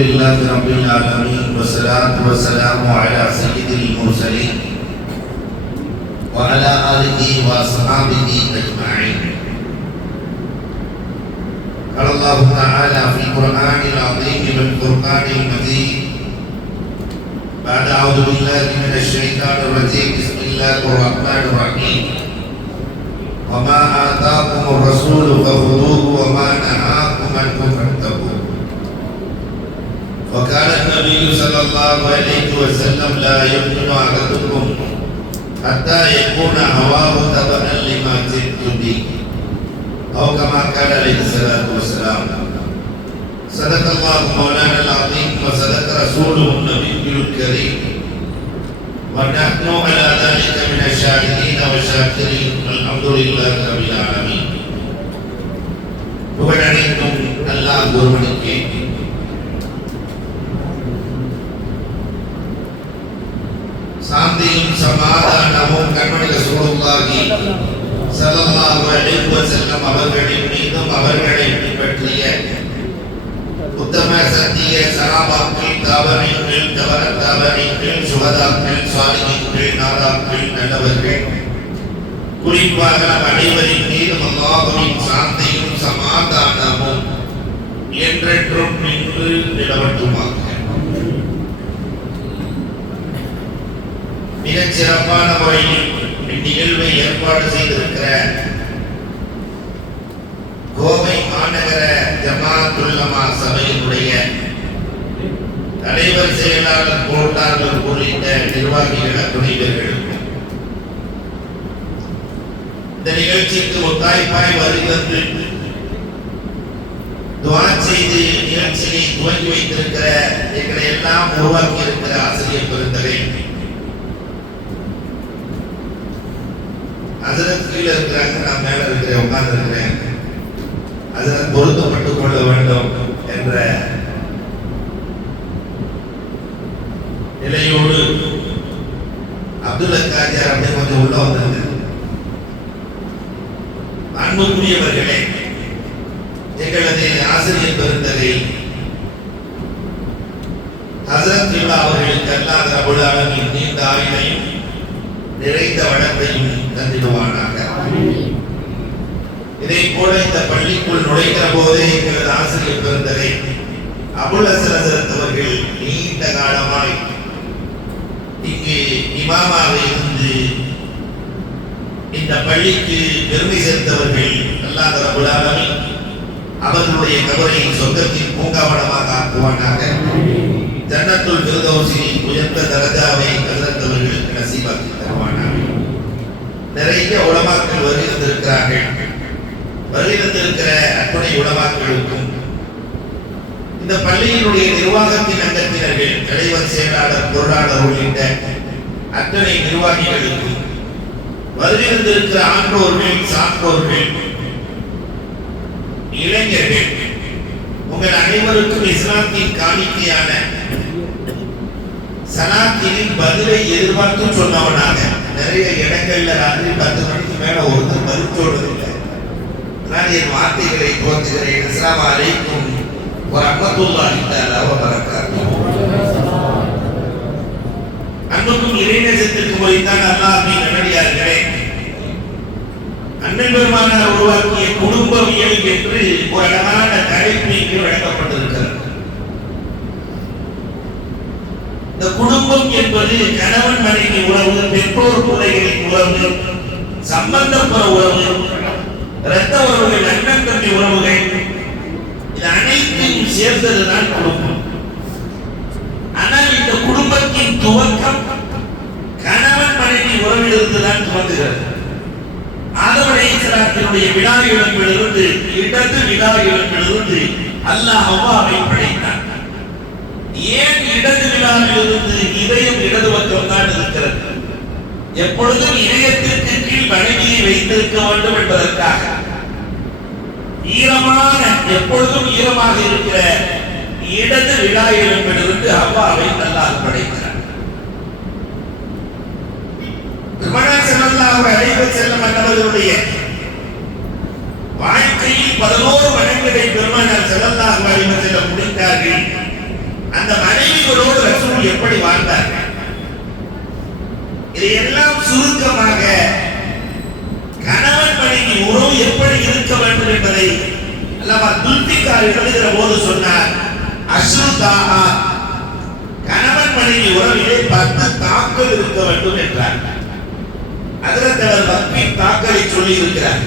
لله رب العالمين والصلاة والسلام على سيد المرسلين وعلى آله وأصحابه أجمعين. قال الله تعالى في القرآن العظيم والفرقان المجيد بعد أعوذ بالله من الشيطان الرجيم بسم الله الرحمن الرحيم وما آتاكم الرسول فخذوه وما نهاكم عنه فانتهوا. وقال النبي صلى الله عليه وسلم لا يؤمن أحدكم حتى يكون هواه تبعا لما جئت به أو كما قال عليه الصلاة والسلام. صدق الله مولانا العظيم وصدق رسوله النبي الكريم ونحن على ذلك من الشاهدين والشاكرين والحمد لله رب العالمين. புகழனைத்தும் அல்லாஹ் ஒருவனுக்கே. சாந்தியும் சமாதானமும் கண்மணி ரசூலுல்லாஹி ஸல்லல்லாஹு அலைஹி வஸல்லம் அவர்களின் மீதும் அவர்களை பின்பற்றிய உத்தம சத்திய சஹாபாக்கள் தாபஈன்கள் தபரத்தாபஈன்கள் சுஹதாக்கள் சாலிஹீன்கள் நாதாக்கள் நல்லவர்கள் குறிப்பாக நம் அனைவரின் மீதும் அல்லாஹ்வின் சாந்தியும் சமாதானமும் என்றென்றும் நின்று நிலவட்டுமாக. மிகச் சிறப்பான முறையில் இந்நிகழ்வை ஏற்பாடு செய்திருக்கிற கோவை மாநகர ஜமாஅத்துல் உலமா சபையினுடைய தலைவர், செயலாளர், கோட்டாளர் உள்ளிட்ட நிர்வாகிகள் துணைவர்களுக்கும் இந்த நிகழ்ச்சிக்கு ஒத்தாய்ப்பாய் வருகிறது துஆ செய்து நிகழ்ச்சியை துவங்கி வைத்திருக்கிற எங்களை எல்லாம் உருவாக்கி இருக்கிற ஆசிரியர் பெருந்தகை ஹஜ்ரத் கீழே இருக்கிறாங்க, நான் மேல இருக்கிறேன், உட்கார்ந்து இருக்கிறேன். ஹஜ்ரத் பொருத்தப்பட்டுக் கொள்ள வேண்டும் என்ற நிலையோடு அப்துல்லா காஜியார் அப்படியே கொஞ்சம் உள்ள வந்தது. அன்புக்குரியவர்களே, எங்களது ஆசிரியர் பெருந்தகை ஹஜ்ரத் இப்ரா அவர்களுக்கு அல்லாஹ் ரப்பல் ஆலமீன் நீண்ட ஆயுளையும் நிறைந்த வளத்தையும் தந்திடுவானாக. இதை போல இந்த பள்ளிக்குள் நுழைகிற போதே எங்களது ஆசிரியர் பெருந்தகை அபுல் ஹசன் ஹஜ்ரத் அவர்கள் நீண்ட காலமாய் இங்கு இமாமாக இருந்து இந்த பள்ளிக்கு பெருமை சேர்த்தவர்கள். அல்லாஹ் ரப்பல் ஆலமீன் அவர்களுடைய கபரை சொர்க்கத்தின் பூங்காவனமாக ஆக்குவானாக. ஜன்னத்துல் ஃபிர்தௌஸில் உயர்ந்த தரஜாவை ஹஜ்ரத் அவர்களுக்கு நசீபாக்கி தருவானாக. நிறைய உலமாக்கள் வருகின்றிருக்கிறார்கள். வருகின்றிருக்கிற அத்துணை உலமாக்களுக்கும் இந்த பள்ளியினுடைய நிர்வாகத்தின் அங்கத்தினர்கள், தலைவர், செயலாளர், பொருளாளர் உள்ளிட்ட அத்தனை நிர்வாகிகளுக்கும் வருகின்றிருக்கிற ஆன்றோர்கள், சான்றோர்கள், இளைஞர்கள், உங்கள் அனைவருக்கும் இஸ்லாத்தின் காணிக்கையான சலாத்தின் பதிலை எதிர்பார்த்து சொன்னவனாக நிறைய இடங்கள்ல ராத்திரி 10 மணிக்கு மேல ஒருத்தர் பதில் சொல்றதில்லை. நான் என் வார்த்தைகளை துவங்குகிறேன். அஸ்ஸலாமு அலைக்கும் வரஹ்மத்துல்லாஹி தஆலா வ பரக்காத்துஹு. அன்புக்கும் இறைநேசத்திற்கு போய்தான் அல்லாஹ்வின் நல்லடியார்களே, அண்ணன் பெருமானார் உருவாக்கிய குடும்பவியல் என்று ஒரு அழகான தலைப்பு இங்கு வழங்கப்பட்டிருக்கிறது. இந்த குடும்பம் என்பது கணவன் மனைவி உறவு, பெற்றோர் பிள்ளைகளின் உறவு, சம்பந்தப்புற உறவு, இரத்த உறவுகள், அண்ணன் தம்பி உறவுகள், இது அனைத்தையும் சேர்ந்ததுதான் குடும்பம். ஆனால் இந்த குடும்பத்தின் துவக்கம் கணவன் மனைவி உறவிலிருந்துதான் துவங்குகிறது. ஆதம் அலைஹிஸ்ஸலாத்தினுடைய விழா இடம்பிலிருந்து, இடது விழா இடம்பிலிருந்து அல்லாஹ் ஹவ்வாவை படைத்தான். ஏன் இடது விழாவிலிருந்து இதயம் இடது பக்கம் தான் இருக்கிறது? எப்பொழுதும் இதயத்திற்கு கீழ் மனைவியை வைத்திருக்க வேண்டும் என்பதற்காக ஈரமான, எப்பொழுதும் ஈரமாக இருக்கிற இடது விழா இடம்பிலிருந்து ஹவ்வாவை அல்லாஹ் படைத்தான். பெருமானார் ஸல்லல்லாஹு அலைஹி வஸல்லம் அவர்களுடைய வாழ்க்கையில் 11 வருடங்களை பெருமானார் ஸல்லல்லாஹு அலைஹி வஸல்லம் முடித்தார்கள். அந்த மனைவிகளோடு ரசூல் எப்படி வாழ்ந்தார்கள், இதையெல்லாம் சுருக்கமாக கணவன் மனைவி உறவு எப்படி இருக்க வேண்டும் என்பதை அல்லாஹ் துல்பிகார் எழுதுகிற போது சொன்னார். அஷ்ருதாஹா, கணவன் மனைவி உறவிலே 10 தாக்கள் இருக்க வேண்டும் என்றார். ஹஜ்ரத் அவர் வக்ஃபின் தாக்களை சொல்லி இருக்கிறார்.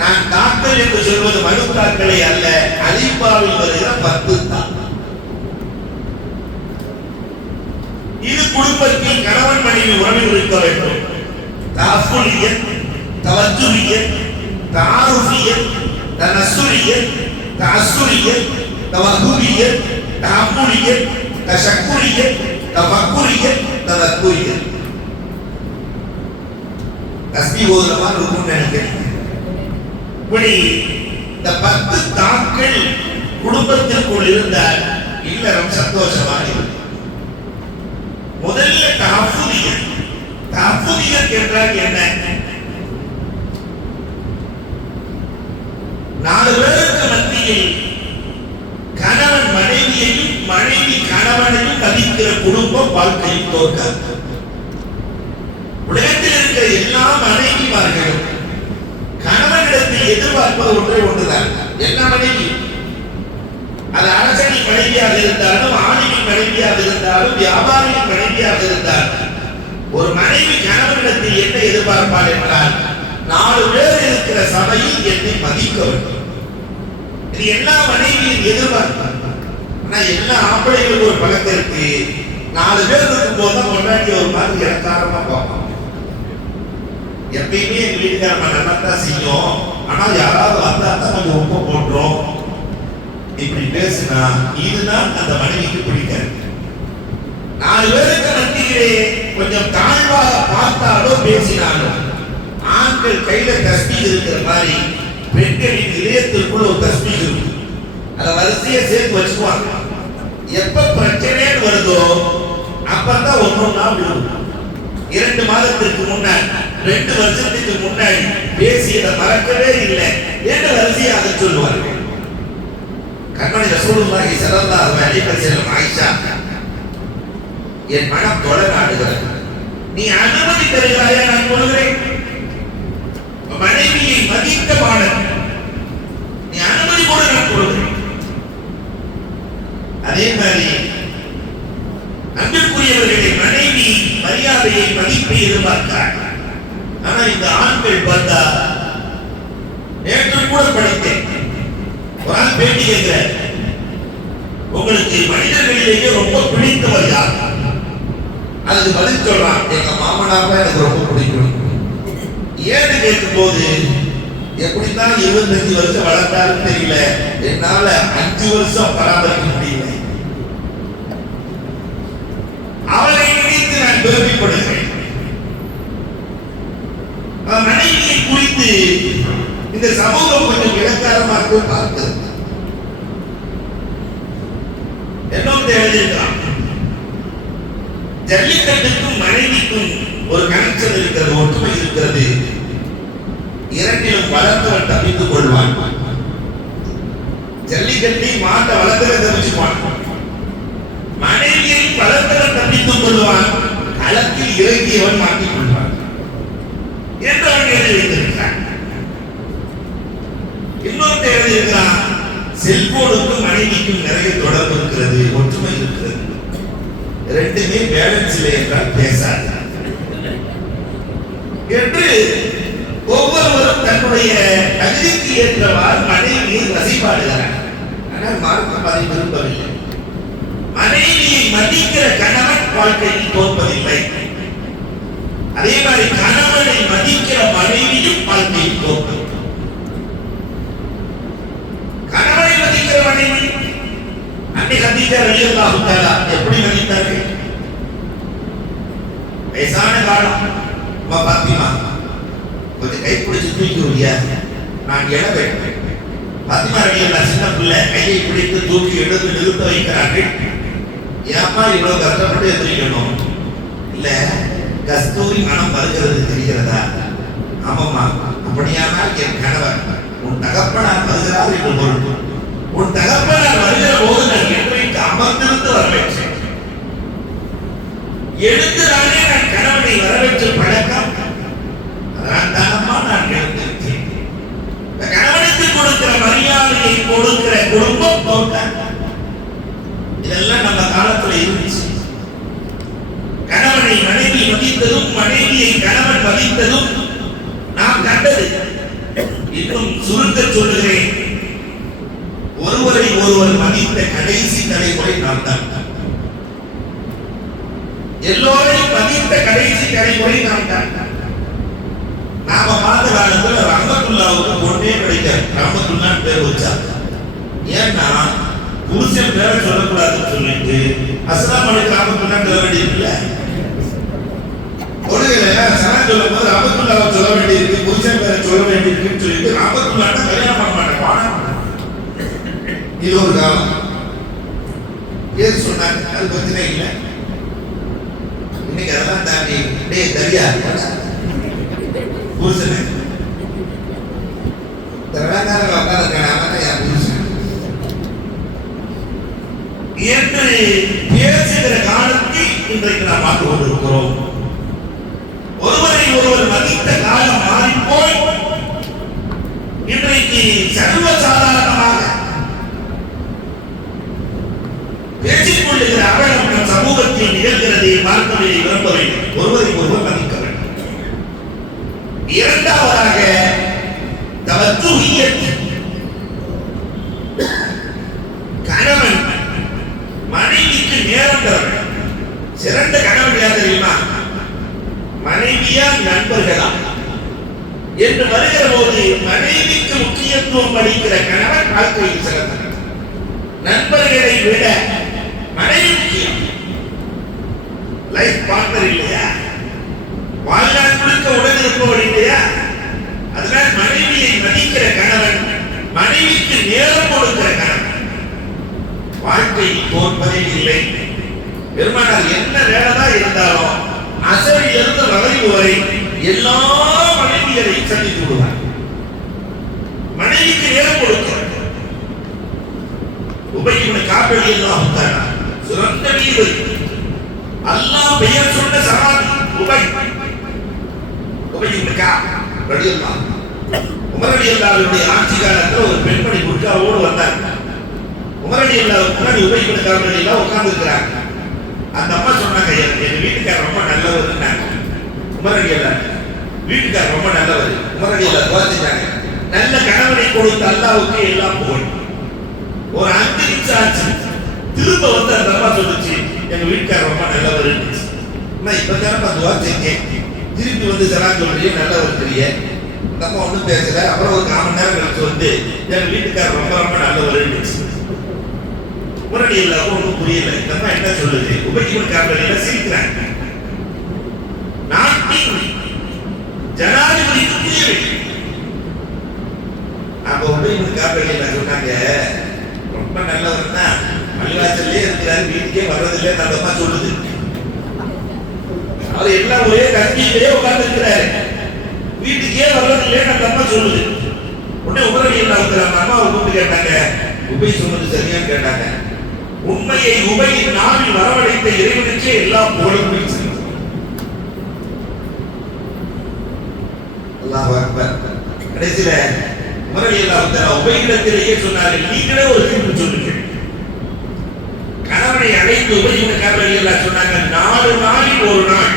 நான் தாக்கள் என்று சொல்வது மனு தாக்களை அல்ல, அலிபாவில் வருகிற 10 தாக்கள். இது குடும்பத்தில் கணவன் மனைவி உறவில் இருக்க வேண்டும். தாஃபுலியத், தவஜுலியத், தாருஃபியத், தனசுலியத், தஅஸ்ஸுலியத், தவஹுலியத், தஹம்முலியத், தஷக்குலியத், தஃபக்குலியத், ததக்குலியத். தஸ்பீஹ் ஓதுறமா இருக்கும்னு நினைக்கிறேன். இப்படி இந்த 10 தாக்கள் குடும்பத்திற்குள் இருந்தால் இல்லறம் சந்தோஷமாக இருக்கும். முதல்ல தஹஃபுலியத். தஹஃபுலியத் என்றால் என்ன? 4 பேருக்கு மத்தியில் கணவன் மனைவியையும் மனைவி கணவனையும் மதிக்கிற குடும்பம் வாழ்க்கையில் தோற்காது. உலகத்தில் இருக்கிற எல்லா மனைவிமார்களும் கணவனிடத்தில் எதிர்பார்ப்பது ஒன்றே ஒன்றுதான். எல்லா மனைவியும், அது அரசனின் மனைவியாக இருந்தாலும், ஆணியின் மனைவியாக இருந்தாலும், வியாபாரியின் மனைவியாக இருந்தாலும், ஒரு மனைவி கணவனிடத்தில் என்ன எதிர்பார்ப்பாள் என்றால், 4 பேர் இருக்கிற சபையில் என்னை மதிக்க வேண்டும். இது எல்லா மனைவியின் எதிர்பார்ப்பு. ஆனா எல்லா ஆம்பளைகளுக்கு ஒரு பழக்கம் இருக்கு. 4 பேர் இருக்கும் போதுதான் கொண்டாடி ஒரு மாதிரி இலக்காரமா பார்ப்போம். எப்பயுமே எங்க வீட்டுக்காரமா நல்லா தான் செய்யும், ஆனா யாராவது வந்தா தான் கொஞ்சம் உப்பு போட்டுரும். இப்படி பேசினா இதுதான் அந்த மனைவிக்கு பிடிக்காது. 4 பேருக்கு மத்தியிலே கொஞ்சம் தாழ்வாக பார்த்தாலோ பேசினாலோ, ஆண்கள் கையில தஸ்பீஹ் இருக்கிற மாதிரி பெண்களின் இதயத்திற்குள் ஒரு தஸ்பீஹ் இருக்கு. அதை வரிசையை சேர்த்து வச்சுக்குவாங்க. எப்ப பிரச்சனைன்னு வருதோ அப்பதான் ஒன்னொன்னா விழும். 2 மாதத்திற்கு முன்னாடி, 2 வருஷத்துக்கு முன்னாடி பேசியதை மறக்கவே இல்லை என்று வரிசையாக சொல்லுவார்கள். கண்மணி ரசூலுல்லாஹி ஸல்லல்லாஹு அலைஹி வஸல்லம் ஆயிஷா, என் மனம் தொட நாடுகிறது, நீ அனுமதி தருகிறாயா நான் சொல்கிறேன். மனைவியை மதித்த மாணவன், நீ அனுமதி கூட நான் சொல்கிறேன். அதே மாதிரி அன்பிற்குரியவர்களை மனைவி மரியாதையை மதிப்பை எதிர்பார்த்தார். ஆனா இந்த ஆண்கள் பார்த்தா, நேற்று கூட படித்தேன், ஒரு ஆள் பேட்டி கேட்கிறார், உங்களுக்கு மனிதர்களிலேயே ரொம்ப பிடித்தவர் யார்? அதுக்கு பதில் சொல்றான், எங்க மாமனார் தான் எனக்கு ரொம்ப பிடிக்கும். ஏன்னு கேட்கும் போது, எப்படித்தான் 25 வருஷம் வளர்ந்தாலும் தெரியல, என்னால 5 வருஷம் பராமரிக்க முடியல. அவரை நினைத்து நான் பெருமைப்படுகிறேன். மனைவியை குறித்து இந்த சமூகம் கொஞ்சம் இலக்காரமாக பார்க்கிறது. என்னோட எழுதியிருக்கிறான், ஜல்லிக்கட்டுக்கும் மனைவிக்கும் ஒரு கனெக்ஷன் இருக்கிறது, ஒற்றுமை இருக்கிறது. 2லும் வளர்ந்தவன் தப்பித்துக் கொள்வான். ஜல்லிக்கட்டை மாட்ட வளர்ந்தவன் தப்பிச்சுவான், மனைவியை வளர்ந்தவன் தப்பித்துக் கொள்வான், களத்தில் இறங்கியவன் மாட்டிக் கொள்வான் என்றவன் எழுதியிருக்கிறான். இன்னொரு எழுதியிருக்கிறான், செல்போனுக்கும் மனைவிக்கும் நிறைய தொடர்பு இருக்கிறது, ஒற்றுமை இருக்கிறது. 2மே பேலன்ஸ் இல்லை என்றால் பேசாது என்று ஒவ்வொருவரும் தன்னுடைய தகுதிக்கு ஏற்றவாறு மனைவியை வசிப்பாடுகிறார். ஆனால் மார்க்கம் அதை விரும்பவில்லை. மனைவியை மதிக்கிற கணவன் வாழ்க்கையில் தோற்பதில்லை. அதே மாதிரி கணவனை மதிக்கிற மனைவியும் வாழ்க்கையில் தோற்பது. கணவனை மதிக்கிற மனைவி அன்னை கதீஜா ரலியல்லாஹு தஆலா எப்படி மதித்தார்கள்? வயசான காலம், பாத்திமா கொஞ்சம் கை பிடிச்சு தூக்கியா, நான் எழ வேண்டும். பாத்திமா ரலியல்லாஹு சின்ன பிள்ளை, கையை பிடித்து தூக்கி எடுத்து நிறுத்த வைக்கிறார்கள். ஏமா இவ்வளவு கஷ்டப்பட்டு எந்திரிக்கணும்? இல்ல, கஸ்தூரி மனம் வருகிறது தெரிகிறதா? ஆமாம்மா, அப்படியானால் என் கணவர் உன் தகப்பனார் வருகிறார் என்று பொருள். உன் தகப்பனார் வருகிற போது நான் என்றைக்கு அமர்ந்திருந்து வரவேற்றேன். எழுந்துதானே நான் கணவனை வரவேற்று பழக்கம். அதனால் தானம்மா நான் எழுந்திருக்கேன். கணவனுக்கு கொடுக்கிற மரியாதையை கொடுக்கிற குடும்பம் போட்டாங்க. இதெல்லாம் நம்ம காலத்துல இருந்துச்சு. கணவனை மனைவி மதித்ததும் மனைவியை கணவன் மதித்ததும் நாம் கண்டது. இன்னும் சுருக்க சொல்லுகிறேன், ஒருவரை ஒருவர் மதித்த கடைசி தலைமுறை நாம் தான். எல்லோரையும் மதித்த கடைசி தலைமுறை நாம் தான். நாம பார்த்த காலத்துல ரஹ்மத்துல்லாவுக்கு பொண்ணே கிடைக்காது. ரஹ்மத்துல்லான்னு பேர் வச்சாங்க. ஏன்னா புருஷன் பேரை சொல்லக்கூடாதுன்னு சொல்லிட்டு அஸ்ஸலாமு அலைக்கும் ரஹ்மத்துல்லான்னு சொல்ல வேண்டியிருக்குல்ல. தொழுகையில சலாம் சொல்லும் போது ரஹ்மத்துல்லாவை சொல்ல வேண்டியிருக்கு, புருஷன் பேரை சொல்ல வேண்டியிருக்குன்னு சொல்லிட்டு ரஹ்மத்துல்லான்னா கல்யாணம் பண்ண மாட்டேன். இது ஒரு காலம். ஏது சொன்னாங்க, அது பிரச்சனை இல்லை. இன்னைக்கு அதெல்லாம் தாண்டி டே தரியா புருஷனை என்று பேசுகிற காலத்தில் இன்றைக்கு நாம் பார்த்து கொண்டிருக்கிறோம். ஒருவரை ஒருவர் மதித்த காலம் மாறிப்போய் இன்றைக்கு சர்வசாதாரணமாக பேசிக் கொள்ளுகிற அவலம் நம் சமூகத்தில் நிகழ்கிறதை பார்க்கவே விரும்ப வேண்டும். ஒருவரை ஒருவர் மதிக்க வேண்டும். இரண்டாவதாக தவத்துஹியத், கணவன் மனைவிக்கு நேரம் தர வேண்டும். சிறந்த கணவன் யார் தெரியுமா? மனைவியா நண்பர்களா என்று வருகிற போது மனைவிக்கு முக்கியத்துவம் அளிக்கிற கணவன் வாழ்க்கையில் சிறந்தவர். நண்பர்களை விட மனைவி முக்கியம். லைஃப் பார்ட்னர் இல்லையா, வாழ்நாள் முழுக்க உடன் இருப்பவர் இல்லையா? அதனால் மனைவியை மதிக்கிற கணவன், மனைவிக்கு நேரம் கொடுக்கிற கணவன் வாழ்க்கையில் தோற்பதே இல்லை. பெருமானார் என்ன வேலைதான் இருந்தாலும் அசரிலிருந்து மகரிபு வரை எல்லா மனைவிகளை சந்தித்து விடுவார். மனைவிக்கு நேரம் கொடுக்கிறார். உபய் இப்னு கஅப் ரலியல்லாஹு தஆலா சிறந்த வீரர். அல்லாஹ் பெயர் சொன்ன சஹாபி உபய் இப்னு கஅப் ரலியல்லாஹு. உமர் ரலியல்லாஹுடைய ஆட்சி காலத்துல ஒரு பெண்மணி புர்காவோடு வந்தார். உமர் ரலியல்லாஹு முன்னாடி உபய் இப்னு கஅப் ரலியல்லாஹு உட்கார்ந்து இருக்கிறாங்க. அந்த அம்மா சொன்னாங்க, என் வீட்டுக்காரர் ரொம்ப நல்லவர்னாங்க. உமர் ரலியல்லாஹு வீட்டுக்காரர் ரொம்ப நல்லவர். உமர் ரலியல்லாஹு துஆ செஞ்சாங்க, நல்ல கணவனை கொடுத்த அல்லாஹ்வுக்கு எல்லாம் புகழ். ஒரு 5 நிமிஷம் ஆச்சு, திரும்ப வந்து அந்த அம்மா சொல்லுச்சு, எங்க வீட்டுக்காரர் ரொம்ப நல்லவர். நான் இப்ப தானே துஆ செஞ்சேன், திருப்பி வந்து சலாம் சொல்றீங்க, நல்லவர் தெரிய. அந்த அம்மா ஒன்றும் பேசல. அப்புறம் ஒரு 1/4 மணி நேரம் கழிச்சு வந்து எங்க வீட்டுக்காரர் ரொம்ப ரொம்ப நல்லவர். உடனே எல்லாரும் ஒன்றும் புரியல. இந்த அம்மா என்ன சொல்லுது? உபய் இப்னு கஅப் ரலியல்லாஹு சிரிக்கிறாங்க. நாட்டின் ஜனாதிபதிக்கு புரியவில்லை. அப்ப உபய் இப்னு கஅப் ரலியல்லாஹு சொன்னாங்க, ரொம்ப நல்லவர் தான், பள்ளிவாசல்லே இருக்கிறாரு, வீட்டுக்கே வர்றதில்லை. அந்த அம்மா சொல்லுது. அவர் எல்லாம் ஒரே கல்வியிலே உட்கார்ந்து இருக்கிறாரு, வீட்டுக்கே வர்றதில்லை. அந்த அம்மா சொல்லுது. உடனே உமர் ரலியல்லாஹு தஆலா அம்மாவை கூப்பிட்டு கேட்டாங்க, உபய் சொன்னது சரியான்னு கேட்டாங்க. உண்மையை உபயின் நாவில் வரவழைத்த இறைவனுக்கே எல்லா புகழும் போயிடுச்சு. அல்லாஹ் அக்பர். கடைசியில உமர் ரலியல்லாஹு தஆலா உபயிடத்திலேயே சொன்னார்கள், நீங்களே ஒரு தீர்ப்பு சொல்லுங்க. கணவனை அழைத்து உபய் இப்னு கஅப் ரலியல்லாஹு சொன்னாங்க, 4 நாளில் ஒரு நாள்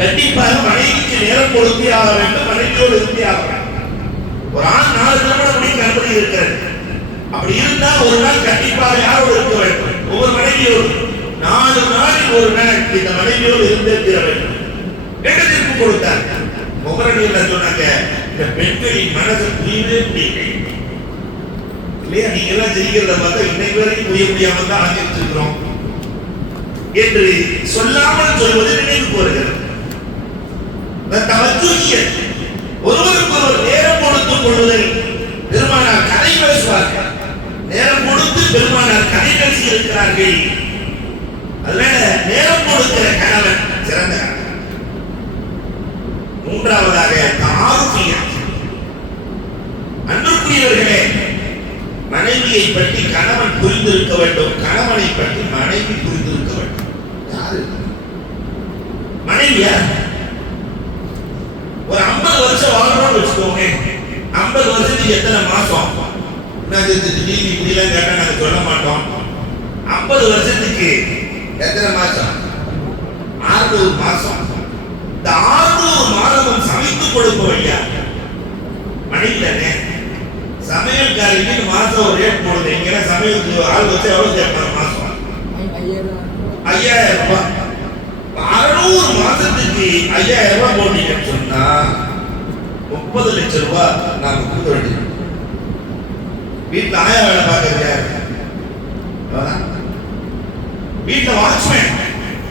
கண்டிப்பாக மனைவிக்கு நேரம் கொடுத்தே ஆக வேண்டும், மனைவியோடு இருந்தே ஆக வேண்டும். ஒரு ஆண் 4 திருமணம் முடிக்க அனுமதி இருக்கிறது. அப்படி இருந்தா ஒரு நாள் கண்டிப்பாக யாரோடு இருக்க வேண்டும்? ஒவ்வொரு மனைவியோடு. 4 நாளில் ஒரு நாள் இந்த மனைவியோடு இருந்தே தீர வேண்டும் என்று தீர்ப்பு கொடுத்தார். உமர் ரலியல்லாஹு சொன்னாங்க, இந்த பெண்களின் மனதை புரியவே முடியல இல்லையா? நீங்க எல்லாம் செய்கிறத பார்த்தா இன்னைக்கு வரைக்கும் புரிய முடியாமல் தான் அழைச்சிட்டு இருக்கிறோம் என்று சொல்லாமல் சொல்வது நினைவுக்கு வருகிறது. தவத்துஹியத், ஒருவருக்கு ஒருவர் நேரம் கொடுத்துக் கொள்ளுதல். பெருமானார் கதை பேசுவார்கள், நேரம் கொடுத்து பெருமானார் கதை பேசி இருக்கிறார்கள். அதனால நேரம் கொடுக்கிற கணவன் சிறந்த கணவன். மூன்றாவதாக தாருஃபியத், அன்புக்குரியவர்களே, மனைவி மனைவியை பற்றி கணவன் புரிந்திருக்க வேண்டும், கணவனை பற்றி மனைவி புரிந்திருக்க வேண்டும். யாரு மனைவியா? ஒரு 50 வருஷம் வாழ்றோம்னு வச்சுக்கோங்க. 50 வருஷத்துக்கு எத்தனை மாசம்? திடீர்னு இப்படிலாம் கேட்டா நாங்க சொல்ல மாட்டோம். 50 வருஷத்துக்கு எத்தனை மாசம்? 600 மாசம். இந்த 600 மாதமும் சமைத்து கொடுப்பவையா மனைவி தானே. சமையல்காரிக்கு மாசம் ஒரு ரேட் போடுது. இங்க சமையலுக்கு ஆள் வச்சு எவ்வளவு கேட்பாங்க மாசம்? 5000 ரூபாய். 600 மாசத்துக்கு 5000 ரூபாய் போட்டீங்கன்னு சொன்னா 30 லட்சம் ரூபாய் நாம கொடுக்க வேண்டியது. வீட்டுல ஆயா வேலை பார்க்கறது யாரு? வீட்டுல வாட்ச்மேன்.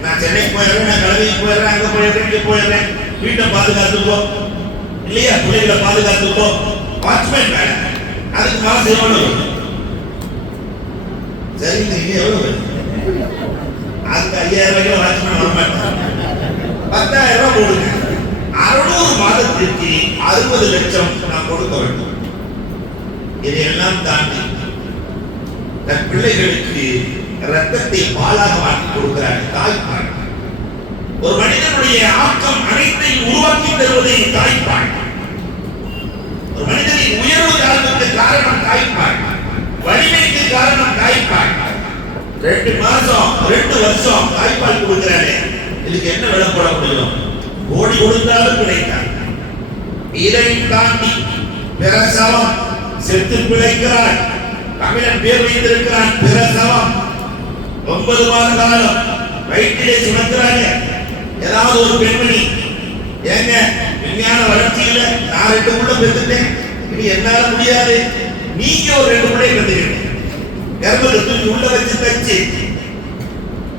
நான் சென்னைக்கு போயிடுறேன், நான் கலவைக்கு போயிடுறேன், அங்க போயிடுறேன், இங்க போயிடுறேன். வீட்டை பாதுகாத்துக்கோ இல்லையா, பிள்ளைகளை பாதுகாத்துக்கோ. வாட்ச்மேன் வேலை. அதுக்கு மாசம் எவ்வளவு? சரி, நீங்க எவ்வளவு? அதுக்கு 5000 ரூபாய் வாட்ச்மேன் வரமாட்டேன். 10,000 ரூபாய் போடுங்க. 600 மாதத்திற்கு 60 லட்சம் நான் கொடுக்க வேண்டும். இதையெல்லாம் தாண்டி தன் பிள்ளைகளுக்கு ரத்தத்தை பாலாக மாற்றி கொடுக்கிறார் தாய்ப்பால். ஒரு மனிதனுடைய ஆக்கம் அனைத்தையும் உருவாக்கி தருவதை தாய்ப்பால். ஒரு மனிதனின் உயர்வு காரணத்துக்கு காரணம் தாய்ப்பால், வலிமைக்கு காரணம் தாய்ப்பால். 2 மாசம் 2 வருஷம் தாய்ப்பால் கொடுக்கிறானே, இதுக்கு என்ன விலை போட முடியும்? கோடி கொடுத்தாலும் கிடைக்காது. இதையும் தாண்டி பிரசவம், செத்து பிழைக்கிறார். தமிழன் பேர் வைத்திருக்கிறான் பிரசவம். 9 மாத காலம் வயிற்றிலே சுமக்கிறாங்க. ஏதாவது ஒரு பெண்மணி, ஏங்க விஞ்ஞான வளர்ச்சியில நான் 2 புள்ள பெற்றுட்டேன், இனி என்னால முடியாது, நீங்க ஒரு 2 புள்ளை பெற்றுக்கிட்டீங்க, கர்ப்பத்தை உள்ள வச்சு தச்சு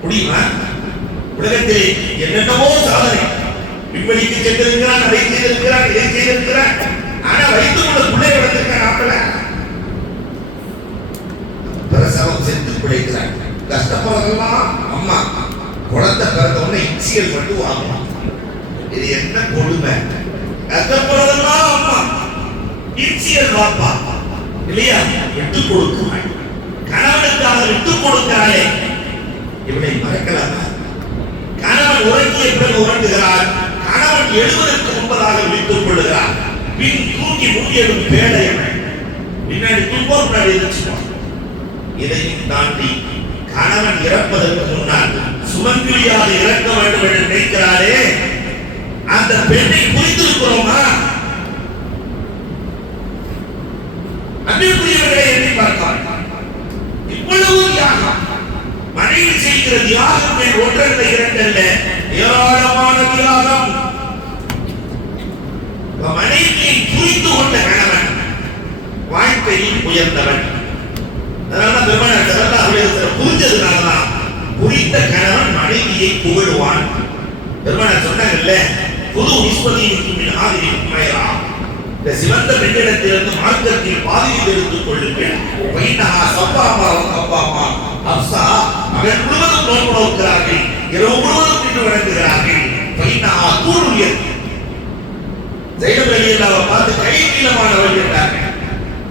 முடியுமா? உலகத்திலே என்னென்னவோ சாதனை. விண்வெளிக்கு சென்றிருக்கிறான், அதை செய்திருக்கிறான், இதை செய்திருக்கிறான். ஆனா வயிற்றுக்குள்ள பிள்ளை வளர்த்திருக்கான். ஆப்பல பிரசவம் சென்று பிழைக்கிறான். கஷ்டப்படுறதெல்லாம் அம்மா. குழந்தை பிறந்த உடனே இன்சியல் மட்டும் வாங்கலாம். இது என்ன கொடுமை? கஷ்டப்படுறதெல்லாம் அம்மா, இன்சியல் வாப்பா இல்லையா? விட்டு கொடுக்கிறான். கணவனுக்காக விட்டு கொடுக்கிறாளே, இவனை மறக்கலாமா? கணவன் உறங்கிய பிறகு உறங்குகிறார். கணவன் எழுவதற்கு முன்பதாக விழித்துக் கொள்ளுகிறார். பின் தூங்கி மூடியதும் பேடையவன் பின்னாடி துன்பம் முன்னாடி எதிர்ச்சுவான். இதையும் தாண்டி கணவன் இறப்பதற்கு முன்னால் சுமங்கலியாக இறக்க வேண்டும் என்று நினைக்கிறாரே, அந்த பெண்ணை புரிந்திருக்கிறோமா? அன்பிற்குரியவர்களை எண்ணி பார்க்கலாம். இவ்வளவு தியாகம் மனைவி செய்கிற தியாகம் ஒன்றல்ல இரண்டல்ல, ஏராளமான தியாகம். மனைவியை புரிந்து கொண்ட கணவன் வாழ்க்கையில் உயர்ந்தவன். புரிஞ்சதுனாலதான் புரிந்த கணவன் மனைவியை புகழுவான். பெருமானார் சொன்னாங்கல்ல, புது நிஸ்பதியின் ஆதிரின் மயரா, இந்த சிவந்த பெண்ணிடத்திலிருந்து மார்க்கத்தில் பாதியில் எடுத்துக் கொள்ளுங்கள். மகன் முழுவதும் நோன்பு நோக்கிறார்கள், இரவு முழுவதும் நின்று வணங்குகிறார்கள். பார்த்து கை நீளமானவள் என்றார்கள்.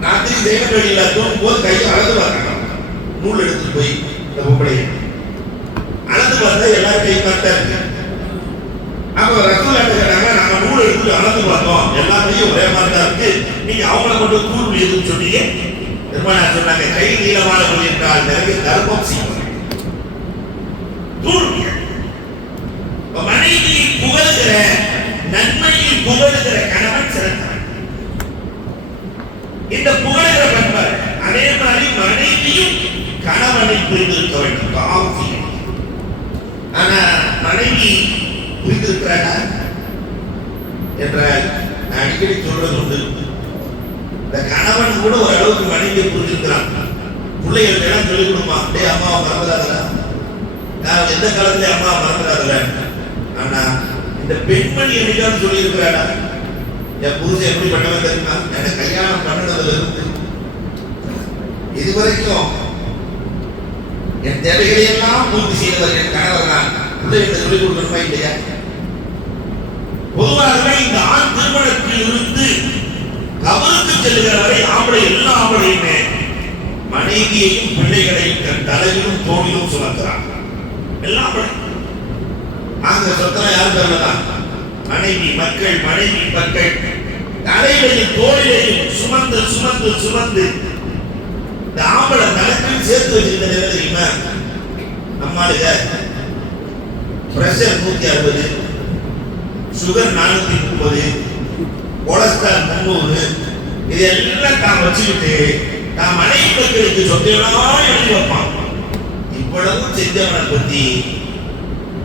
ராத்திரி ஜெயலலிதா தூங்கும் போது கையை அளந்து பார்க்கணும். நூல் எடுத்து போய் இந்த பொம்பளை அளந்து பார்த்தா எல்லாரும் கை பார்த்தா இருக்கு. அப்ப ரசூலுல்லாஹி கேட்டாங்க, நாங்க நூல் எடுத்து அளந்து பார்த்தோம், எல்லா கையும் ஒரே மாதிரி தான் இருக்கு, நீங்க அவங்கள கொண்டு தூள் எதுன்னு சொன்னீங்க. பெருமானார் சொன்னாங்க, கை நீளமானவள் என்றால் நிறைய கர்ப்பம் செய்வாங்க. தூள் மனைவியை புகழ்கிற, நன்மையை புகழ்கிற கணவன் சிறந்தவன். இந்த புகழ்கிற பண்பாடு அதே மாதிரி மனைவியும் கணவனை புரிந்திருக்க வேண்டும். ஆனா மனைவி புரிந்திருக்கிறானா என்றால் நான் அடிக்கடி சொல்றது உண்டு. இந்த கணவன் கூட ஒரு அளவுக்கு மனைவியை புரிஞ்சிருக்கிறான். பிள்ளைகள் எல்லாம் சொல்லிக் கொடுமா, டே அம்மாவை மறந்துடாதல, நான் எந்த காலத்துல அம்மாவை மறந்துடாதல. ஆனா இந்த பெண்மணி என்னைக்காவது சொல்லி இருக்கிறாடா, என் புருஷன் எப்படி பண்ணவன் தெரியுமா, எனக்கு கல்யாணம் பண்ணதுல இருந்து இதுவரைக்கும் என் தேவைகளை எல்லாம் பூர்த்தி செய்தவர் என் கணவர் தான். பிள்ளைகளை சொல்லிக் கொடுக்கணுமா இல்லையா? பொதுவாகவே இந்த ஆண் திருமணத்தில் இருந்து கபருக்கு செல்லுகிற வரை ஆம்பளை எல்லா ஆம்பளையுமே மனைவியையும் பிள்ளைகளையும் தன் தலையிலும் தோளிலும் சுமக்கிறான். எல்லாம் அந்த சொத்தெல்லாம் யாரும் தரலாம்? மனைவி மக்கள், மனைவி மக்கள் தலையிலையும் தோளிலையும் சுமந்து சுமந்து சுமந்து இந்த ஆம்பளை தலைக்கும் சேர்த்து வச்சிருந்த தெரியுமா? நம்மளுக்கு பிரஷர் 160, சுகர் 430, கொலஸ்ட்ரால் 300, இதெல்லாம் தான் வச்சுக்கிட்டு நான் மனைவி மக்களுக்கு சொத்தையெல்லாம் எழுதி வைப்பான். இவ்வளவு செஞ்சவனை பத்தி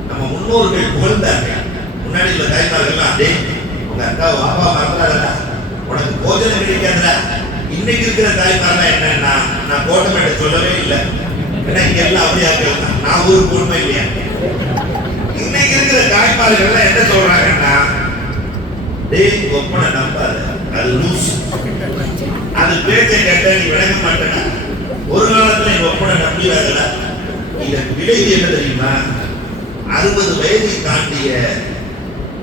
நம்ம முன்னோர்கள் புகழ்ந்தார்கள். முன்னாடி உள்ள தாய்மார்கள்லாம் அதே உங்க அக்கா பாப்பா மறந்துடாதா, உனக்கு போஜனம் கிடைக்காதா. இன்னைக்கு இருக்கிற தாய்மாரெல்லாம் என்னன்னா, நான் கோட்டமேட்ட சொல்லவே இல்லை, ஏன்னா இங்க எல்லாம் அப்படியே ஆக்கலாம், நான் ஊருக்கு போடுமே இல்லையா. இன்னைக்கு இருக்கிற தாய்மார்கள்லாம் என்ன சொல்றாங்கன்னா, டேய் ஒப்பனை நம்பாத, அது லூஸ், அது பேச்சை கேட்ட நீ விளங்க மாட்டேனா, ஒரு காலத்துல எங்க ஒப்பனை நம்பிடாதடா. இதன் விளைவு என்ன தெரியுமா? 60 வயதை தாண்டிய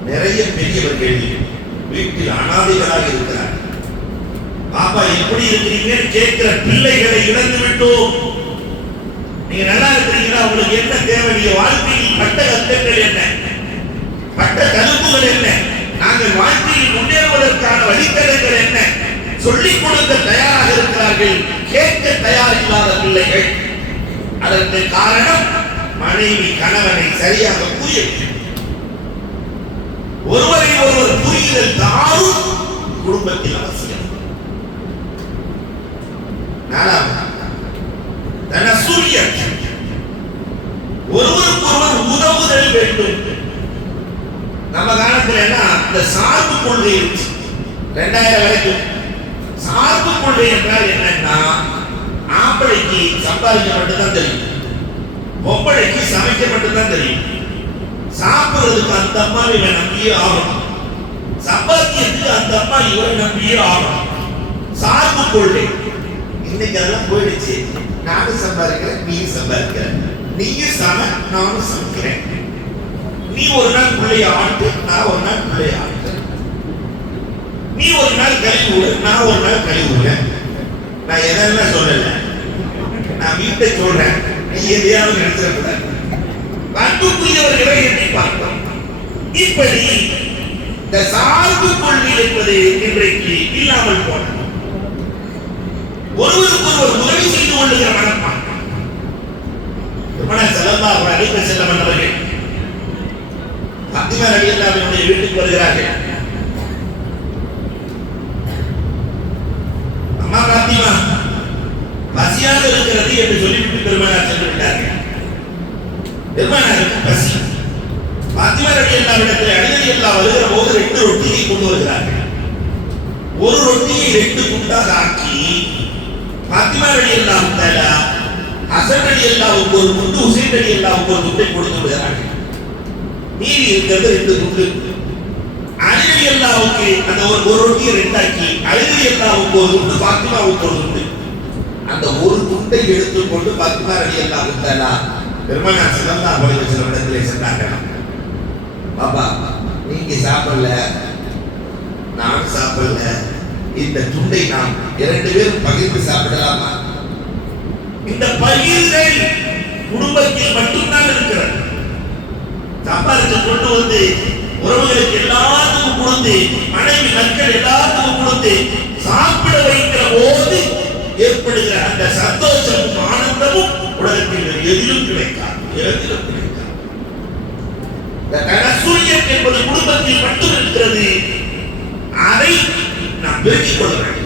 நிறைய பெரியவர்கள் வீட்டில் அனாதைகளாக இருக்கிறார். பாப்பா எப்படி இருக்கிறீங்கன்னு கேட்கிற பிள்ளைகளை இழந்து விட்டோம். நீங்க நல்லா இருக்கிறீங்களா? உங்களுக்கு என்ன தேவை? நீங்க வாழ்க்கையில் பட்ட கஷ்டங்கள் என்ன, பட்ட தடுப்புகள் என்ன, நாங்கள் வாழ்க்கையில் முன்னேறுவதற்கான வழித்தடங்கள் என்ன சொல்லிக் கொடுக்க தயாராக இருக்கிறார்கள். கேட்க தயார் இல்லாத பிள்ளைகள். அதற்கு காரணம் மனைவி கணவனை சரியாக புரியவில்லை. ஒருவரை ஒருவர் புரிதல் தாரும் குடும்பத்தில் அவசியம். ஒருவருக்கு ஒருவர் உதவுதல் வேண்டும். நம்ம காலத்துல என்ன இந்த சார்பு கொள்கை இருந்துச்சு. 2000 வரைக்கும் சார்பு கொள்கை என்றால் என்னன்னா, ஆம்பளைக்கு சம்பாதிக்க மட்டும்தான் தெரியும், பொம்பளைக்கு சமைக்க மட்டும்தான் தெரியும். சாப்பிடுறதுக்கு அந்த அம்மா இவன் நம்பியே ஆகணும், சம்பாத்தியத்துக்கு அந்த அம்மா இவன் நம்பியே ஆகணும். சார்பு கொள்கை இன்னைக்கு அதெல்லாம் போயிடுச்சு. நானும் சம்பாதிக்கிறேன், நீயும் சம்பாதிக்கிற, நீயும் சம, நானும் சமைக்கிறேன். நீ ஒரு நாள் பிள்ளைய ஆட்டு, நான் ஒரு நாள் பிள்ளைய ஆட்டு. நீ ஒரு நாள் கழிவு விடு, நான் ஒரு நாள் கழிவு விடுறேன். நான் எதெல்லாம் சொல்லல, நான் வீட்டை சொல்றேன், நீ எதையாவது எடுத்துக்கூடாது. அன்புக்குரியவர்களை எண்ணி பார்க்கிறோம். இப்படி இந்த சார்பு கொள்கை என்பது இன்றைக்கு இல்லாமல் போனது. ஒருவருக்கு ஒருவர் உதவி செய்து கொள்ளுகிற மனப்பான். ஸல்லல்லாஹு அலைஹி வஸல்லம் அவர்கள் ஃபாத்திமா ரலியல்லாஹு அன்ஹா வீட்டுக்கு வருகிறார்கள். அம்மா ஃபாத்திமா பசியாக இருக்கிறது என்று சொல்லிவிட்டு பெருமானார் சென்று விட்டார்கள். பெருமானாருக்கு பசி. ஃபாத்திமா ரலியல்லாஹு அன்ஹா ரலியல்லாஹு வருகிற போது 2 ரொட்டியை கொண்டு வருகிறார்கள். ஒரு ரொட்டியை 2 துண்டாக ஆக்கி ஃபாத்திமா ரலியல்லாஹு தஆலா ஹசன் ரலியல்லாஹுக்கு ஒரு துண்டு, ஹுசைன் ரலியல்லாஹுக்கு ஒரு துண்டை கொடுத்து விடுகிறார்கள். மீதி இருக்கிறது 2 துண்டு. அலி ரலியல்லாஹுக்கு அந்த ஒரு ரொட்டியை 2 ஆக்கி அலி ரலியல்லாஹுக்கு ஒரு துண்டு, ஃபாத்திமாவுக்கு ஒரு துண்டு. அந்த ஒரு துண்டை எடுத்துக்கொண்டு ஃபாத்திமா ரலியல்லாஹு தஆலா பெருமானார் ஸல்லல்லாஹு அலைஹி வஸல்லம் இடத்திலே சென்றார்கள். பாப்பா நீங்க சாப்பிடல, நான் சாப்பிடல, இந்த துண்டை நாம் 2 பேரும் பகிர்ந்து சாப்பிடலாமா? இந்த பகிர்தல் குடும்பத்தில் மட்டும்தான் இருக்கிறது. சம்பாதிச்சு கொண்டு வந்து உறவுகளுக்கு எல்லாத்துக்கும் கொடுத்து, மனைவி மக்கள் எல்லாத்துக்கும் கொடுத்து சாப்பிட வைக்கிற போது ஏற்படுகிற அந்த சந்தோஷமும் ஆனந்தமும் உலகத்தில் எதிலும் கிடைக்காது, எதிலும் கிடைக்காது. இந்த கனசூரியன் என்பது குடும்பத்தில் மட்டும் இருக்கிறது. அதை நாம் பெருக்கிக் கொள்ள வேண்டும்.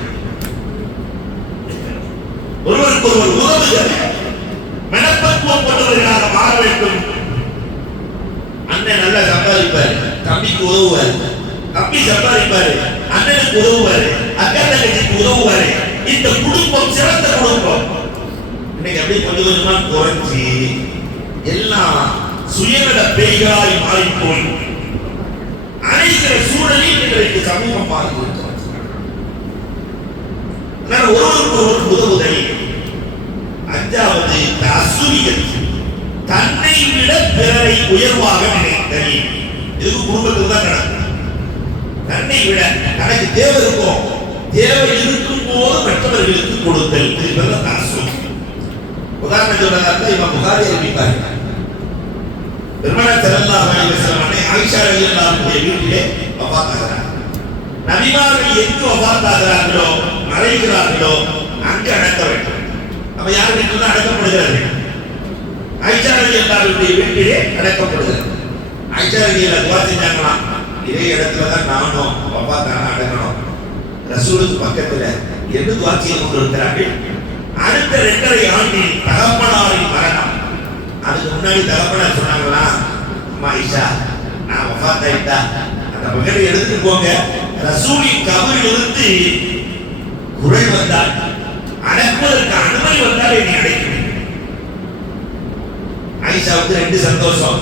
ஒருவருக்கு ஒருவர் உதவுகிற மனப்பக்குவம் கொண்டவர்களாக மாற வேண்டும். அண்ணன் நல்லா சம்பாதிப்பாரு, தம்பிக்கு உதவுவாரு, தம்பி சம்பாதிப்பாரு, அண்ணனுக்கு உதவுவாரு, அக்கா தங்கச்சிக்கு உதவுவாரு. இந்த குடும்பம் சிறந்த குடும்பம். இன்னைக்கு அப்படியே கொஞ்சம் கொஞ்சமா குறைஞ்சி எல்லாம் சுயநல பேய்களாய் மாறி போய் அனைத்து சூழலில் இன்றைக்கு சமூகம் மாறி இருக்கிறது. ஒருவருக்கு ஒருவர் உதவுதல். 5வது அசூரியல், தன்னை விட பிறரை உயர்வாக நினைத்தல். இது குடும்பத்துக்கு தான் நடக்கும். தன்னை விட தனக்கு தேவை இருக்கும், தேவை இருக்கும் போது மற்றவர்களுக்கு கொடுத்தல். இது அசூரியல். உதாரணம் சொல்றதா இமாம் புகாரி அறிவிப்பார். பெருமானார் ஸல்லல்லாஹு அலைஹி வஸல்லம் ஆயிஷா ரலியல்லாஹு அன்ஹா வீட்டிலே வஃபாத் ஆகிறார். நபிமார்கள் எங்கு வஃபாத் ஆகிறார்களோ மறைகிறார்களோ அங்கு அடக்க வேண்டும். அப்ப யார் வீட்டில் தான் அடக்கப்படுகிறது? ஆயிஷா ரலியல்லாஹு அன்ஹா வீட்டிலே அடக்கப்படுகிறது. ஆயிஷா ரலியல்லாஹு துஆ செஞ்சாங்களாம், இதே இடத்துல தான் நானும் வஃபாத் ஆன அடக்கணும். ரசூலுக்கு பக்கத்துல என்ன துஆ செய்து கொண்டிருக்கிறார்கள்? அடுத்த 2.5 ஆண்டில் தகப்பனாரின் மரணம். அதுக்கு முன்னாடி தகப்பனார் சொன்னாங்களா, அம்மா ஆயிஷா நான் வஃபாத் ஆயிட்டா அந்த மகனை எடுத்துட்டு போங்க, ரசூலின் கபரிலிருந்து குரல் வந்தால் அடக்குவதற்கு அனுமதி வந்தால் என்னை அடைக்கிறேன். ஆயிஷாவுக்கு 2 சந்தோஷம்,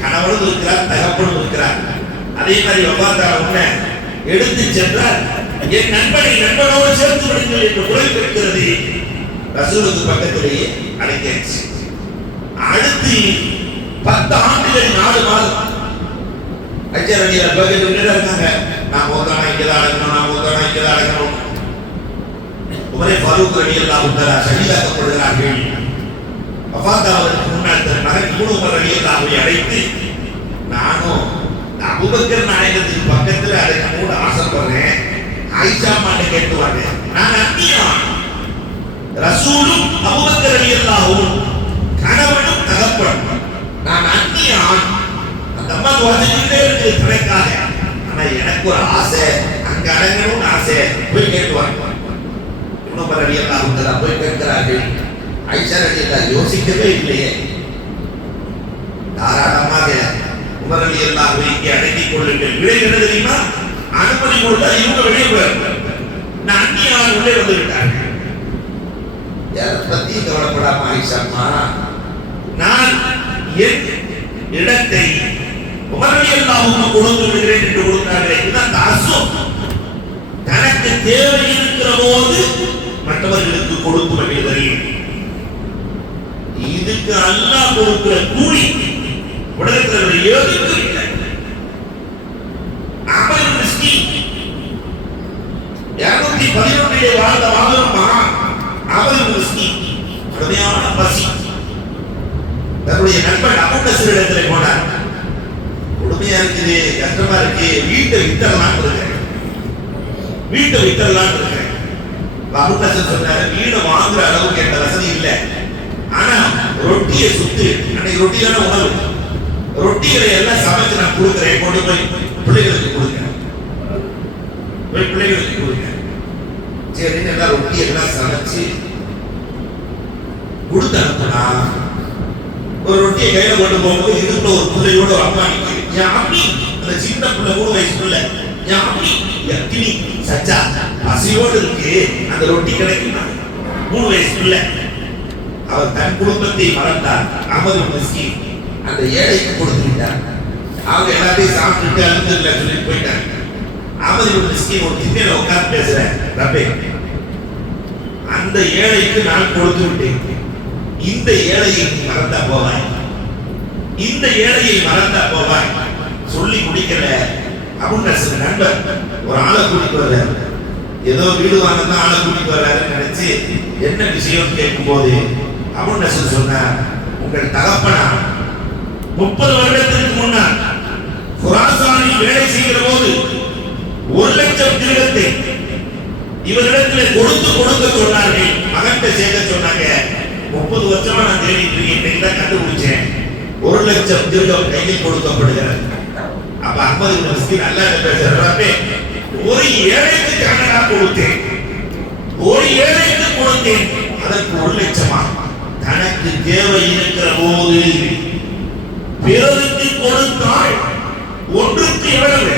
கணவனும் இருக்கிறார் தகப்பனும் இருக்கிறார். அதே மாதிரி வஃபாத் ஆன உடனே எடுத்து சென்றார், என் நண்பனோடு சேர்த்து விடுங்கள் என்று குரல் கேட்கிறது. ரசூலுக்கு பக்கத்திலேயே அடைக்காச்சு. அடுத்து 10 ஆண்டுகள் 4 மாதம் அஜர் அலியா பகலில் இருக்காங்க. நான் மோதானா இங்கதான் அடக்கணும், நான் மோதானா இங்கதான் அடக்கணும். உமரே ஃபாரூக் ரலியல்லாஹு தஆலா ஷஹீதாக்கப்படுகிறார்கள். வஃபாத் ஆவதற்கு முன்னால் தன் மகன் இப்னு உமர் ரலியல்லாஹு அழைத்து, நானும் அபூபக்கர் நாயகத்துக்கு பக்கத்துல அடக்கணும்னு ஆசைப்படுறேன், ஆயிஷா அம்மாட்ட கேட்டுவாங்க. நான் அந்நியான், ரசூலும் அபூபக்கர் ரலியல்லாஹு கணவனும் தகப்பனும், நான் அந்நியான். அந்த அம்மா துவாசிக்கிட்டே இருக்குது தனக்காக. ஆனா எனக்கு ஒரு ஆசை, அங்க அடங்கணும்னு ஆசை. போய் கேட்டுவாங்க. இன்னும் ரலியல்லாஹு தஆலா போய் கேட்கிறார்கள். ஆயிஷா ரலியல்லாஹு யோசிக்கவே இல்லையே, தாராளமாக உமர் ரலியல்லாஹு இங்கே அடங்கிக் கொள்ளுங்கள். விடை என்ன தெரியுமா? அனுமதி கொடுத்தா இவங்க வெளியே போயிருப்பாங்க. நான் அந்நியான் உள்ளே வந்து விட்டார்கள். யாரை பத்தி கவலைப்படாம ஆயிஷாம்மா, நான் என் இடத்தை உமர் ரலியல்லாஹு கொடுத்து விடுகிறேன் என்று கொடுத்தார்கள். இதுதான் தாசும். தனக்கு தேவை இருக்கிற போது மற்றவர்களுக்கு கொடுத்து விடுகிறது. இதுக்கு அல்லாஹ் கொடுக்கிற கூலி உலகத்தில் ஏதுக்கு இல்லை. அமல் மிஸ்கின் 211 வாழ்ந்த மாபெரும் மகான் அமல் மிஸ்கின், கடுமையான பசி. தன்னுடைய நண்பன் அபூ நஸ்ர் இடத்துல போனார். கொடுமையா இருக்குது, கஷ்டமா இருக்கு, வீட்டை வித்தரலாம் இருக்கேன், வீட்டை வித்தரலாம் இருக்கேன். அபூ நஸ்ர் சொன்னாரு, வீடு வாங்குற அளவுக்கு என்ற வசதி இல்லை, ஆனா ரொட்டியை சுத்து, அன்னைக்கு ரொட்டி தானே உணவு, ரொட்டிகளை எல்லாம் சமைச்சு நான் கொடுக்குறேன், கொண்டு போய் பிள்ளைகளுக்கு கொடுங்க, போய் பிள்ளைகளுக்கு கொடுங்க. சரின்னு எல்லாம் ரொட்டி எல்லாம் சமைச்சு கொடுத்து அனுப்புனா, ஒரு ரொட்டியை கையில கொண்டு போகும்போது இதுக்குள்ள ஒரு பிள்ளையோட அம்மா நிற்குது. என் அம்மி, அந்த சின்ன பிள்ளை 3 வயசு பிள்ளை, என் அம்மி எத்தினி சச்சா பசியோடு இருக்கு, அந்த ரொட்டி கிடைக்குமா? 3 வயசு பிள்ளை. அவர் தன் குடும்பத்தை மறந்தார். அமது மிஸ்கின் அந்த ஏழைக்கு கொடுத்து விட்டார். அவங்க எல்லாத்தையும் சாப்பிட்டுட்டு அழுந்தில்ல சொல்லிட்டு போயிட்டாங்க. அமது மிஸ்கின் ஒரு திண்ணையில உட்கார்ந்து பேசுறேன், ரப்பே அந்த ஏழைக்கு நான் கொடுத்து விட்டேன், இந்த ஏழையை மறந்தா போவாய், இந்த ஏழையை மறந்தா போவாய். சொல்லி முடிக்கல. அபூ நஸ்ர் நண்பர் ஒரு ஆளை கூட்டிட்டு வர்றாரு. ஏதோ வீடு வாங்கதான் ஆளை கூட்டிட்டு வர்றாருன்னு நினைச்சு என்ன விஷயம் கேட்கும் போது அபூ நஸ்ர் சொன்னார், உங்கள் தகப்பனா 30 வருடத்திற்கு முன்னால் குராசானில் வேலை செய்கிற போது 1,00,000 திருகத்தை இவரிடத்தில் கொடுக்க சொன்னார்கள், மகன்கிட்ட சேர்க்க சொன்னாங்க. 30 வருஷமா நான் தேடிட்டு இருக்கேன், இன்னைக்கு தான் கண்டுபிடிச்சேன். 1,00,000 திருகம் கையில் கொடுக்கப்படுகிறது. அப்ப அஹ்மது இப்னு மிஸ்கின் அல்லாஹ் பேசுறாரு, ஒரு ஏழைக்கு கணக்கா கொடுத்தேன், ஒரு ஏழைக்கு கொடுத்தேன், அதற்கு 1,00,000. தனக்கு தேவை இருக்கிற போது பிறருக்கு கொடுத்தால் ஒன்றுக்கு எவ்வளவு?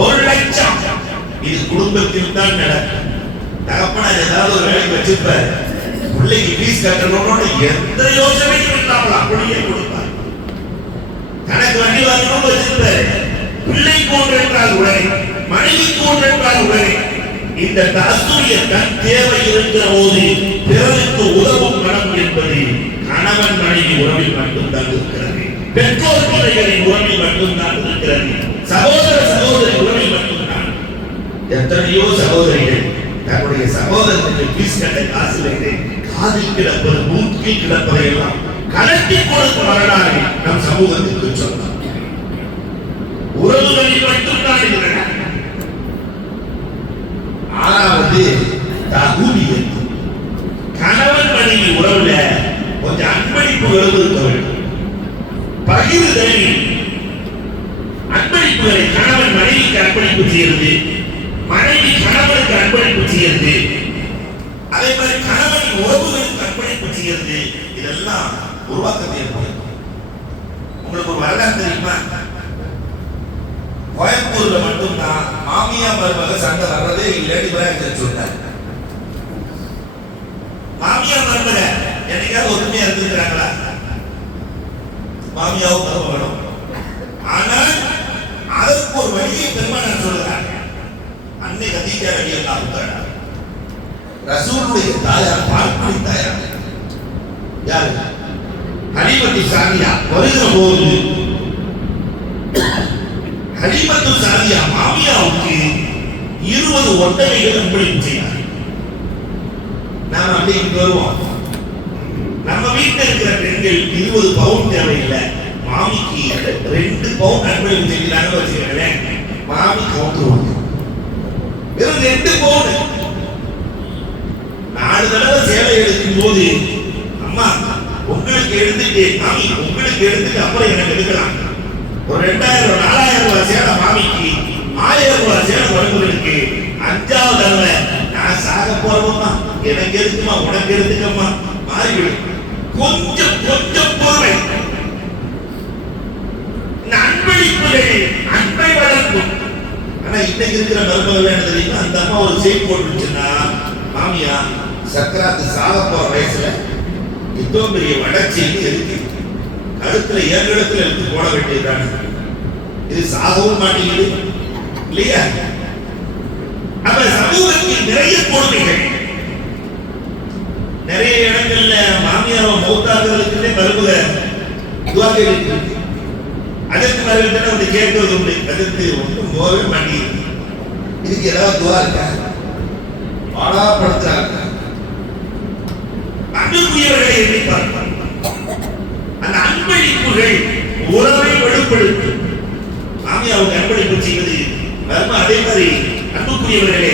1,00,000. இது குடும்பத்தில் தான் நடக்கும். தகப்பனார் ஏதாவது ஒரு வேலைக்கு வச்சிருப்பார், பிள்ளைக்கு ஃபீஸ் கட்டணும்னு எந்த யோசனையும் இல்லாமல் அப்படியே கொடுப்பார். தனக்கு வண்டி வாங்கணும்னு வச்சிருப்பாரு, பிள்ளைக்கு ஒன்று என்றால் உடனே, மனைவிக்கு ஒன்று என்றால் உடனே. இந்த தாசூரிய தன் தேவை இருக்கிற போது பிறருக்கு உதவும் மனம் என்பது கணவன் மனைவி உறவில் மட்டும்தான் இருக்கிறது, பெற்றோர் பிள்ளைகளின் உறவில் மட்டும்தான் இருக்கிறது, சகோதர சகோதரி உறவில் மட்டும்தான். எத்தனையோ சகோதரிகள் தன்னுடைய சகோதரனுக்கு ஃபீஸ் கட்ட காசு இல்லை, காதில் கிடப்பது மூக்கில் கிடப்பதை எல்லாம் கலட்டி கொடுத்த வரலாறு நம் சமூகத்திற்கு சொன்னார். உறவுகளில் மட்டும்தான் இருக்கிறன. ஆறாவது தகுதியல். கணவன் மனைவி உறவுல கொஞ்சம் அன்பளிப்பு இருக்க வேண்டும். பகிர்தலில் அன்பளிப்புகளை கணவன் மனைவிக்கு அன்பளிப்பு செய்யறது, மனைவி கணவனுக்கு அன்பளிப்பு செய்யறது, அதே மாதிரி கணவன் உறவுகளுக்கு அன்பளிப்பு செய்யறது, இதெல்லாம் உருவாக்கத்தை ஏற்படும். உங்களுக்கு ஒரு வரலாறு தெரியுமா? கோயம்புத்தூர்ல மட்டும்தான் மாமியா மருமக சண்டை வர்றதே இல்லைன்னு சொன்னார். மாமியா மருமக என்னைக்காவது ஒருமையா இருந்திருக்கிறாங்களா? மாமியாவும் மருமகளும். ஆனால் அதற்கு ஒரு வழியை பெருமானார் சொல்கிறார். அன்னை கதீஜா ரலியல்லாஹு தஆலா ரசூலுடைய தாயார், பால்குடி தாயார். யாரு? ஹலீமத்து சாதியா வருகிற போது ஹலீமத்து சாதியா மாமியாவுக்கு 20 ஒட்டகைகள் அன்பளிப்பு செய்தார். நாம அப்படி வருவோம். நம்ம வீட்டில் இருக்கிற பெண்கள் 20 பவுன் தேவையில்லை, மாமிக்கு 2 பவுன் அன்பளிப்பு செய்கிறாங்க வச்சுக்கோங்களேன். மாமி கவுத்துருவாங்க. வெறும் 2 பவுன். 4 தடவை சேலை எடுக்கும் போது அம்மா உங்களுக்கு எடுத்துட்டு, மாமி உங்களுக்கு எடுத்துட்டு அப்புறம் எனக்கு எடுக்கலாம். ஒரு 2000 4000 ரூபாய் சேலை மாமிக்கு, 1000 ரூபாய் சேலை வருவதற்கு 5வது தடவை நான் சாக போறோமா, எனக்கு எடுக்குமா உனக்கு எடுத்துக்கம்மா, மாறிவிடும். கொஞ்சம் கொஞ்சம் பொறுமை. அன்பளிப்புகள் அன்பை வளர்க்கும். ஆனா இன்னைக்கு இருக்கிற மருமகள் என்ன தெரியுமா? அந்த அம்மா ஒரு செய்தி போட்டுச்சுன்னா, மாமியா சக்கராத்து சாக போற வயசுல இவ்வளவு பெரிய வடச்செய்தி இருக்கு, கழுத்துல 7 இடத்துல எடுத்து போட வேண்டியதுதானே, இது சாகவும் மாட்டேங்குது இல்லையா? அப்ப சமூகத்தில் நிறைய கொடுமைகள். நிறைய இடங்கள்ல மாமியாவை மௌத்தாக்குறதுக்குன்னே மருமக துவா கேட்டு அதற்கு மருமகன் வந்து கேட்கறது உண்டு. அதற்கு ஒன்றும் போகவே மாட்டேங்குது. இதுக்கு ஏதாவது துவா இருக்கா? பாடாப்படுத்துறாங்க. அன்புக்குரியவர்களை எண்ணிப்பார்கள். அந்த அன்பளிப்புகள் உறவை வெளிப்படுத்தும். மாமியாவுக்கு அன்பளிப்பு செய்வது மர்ம. அதே மாதிரி அன்புக்குரியவர்களே,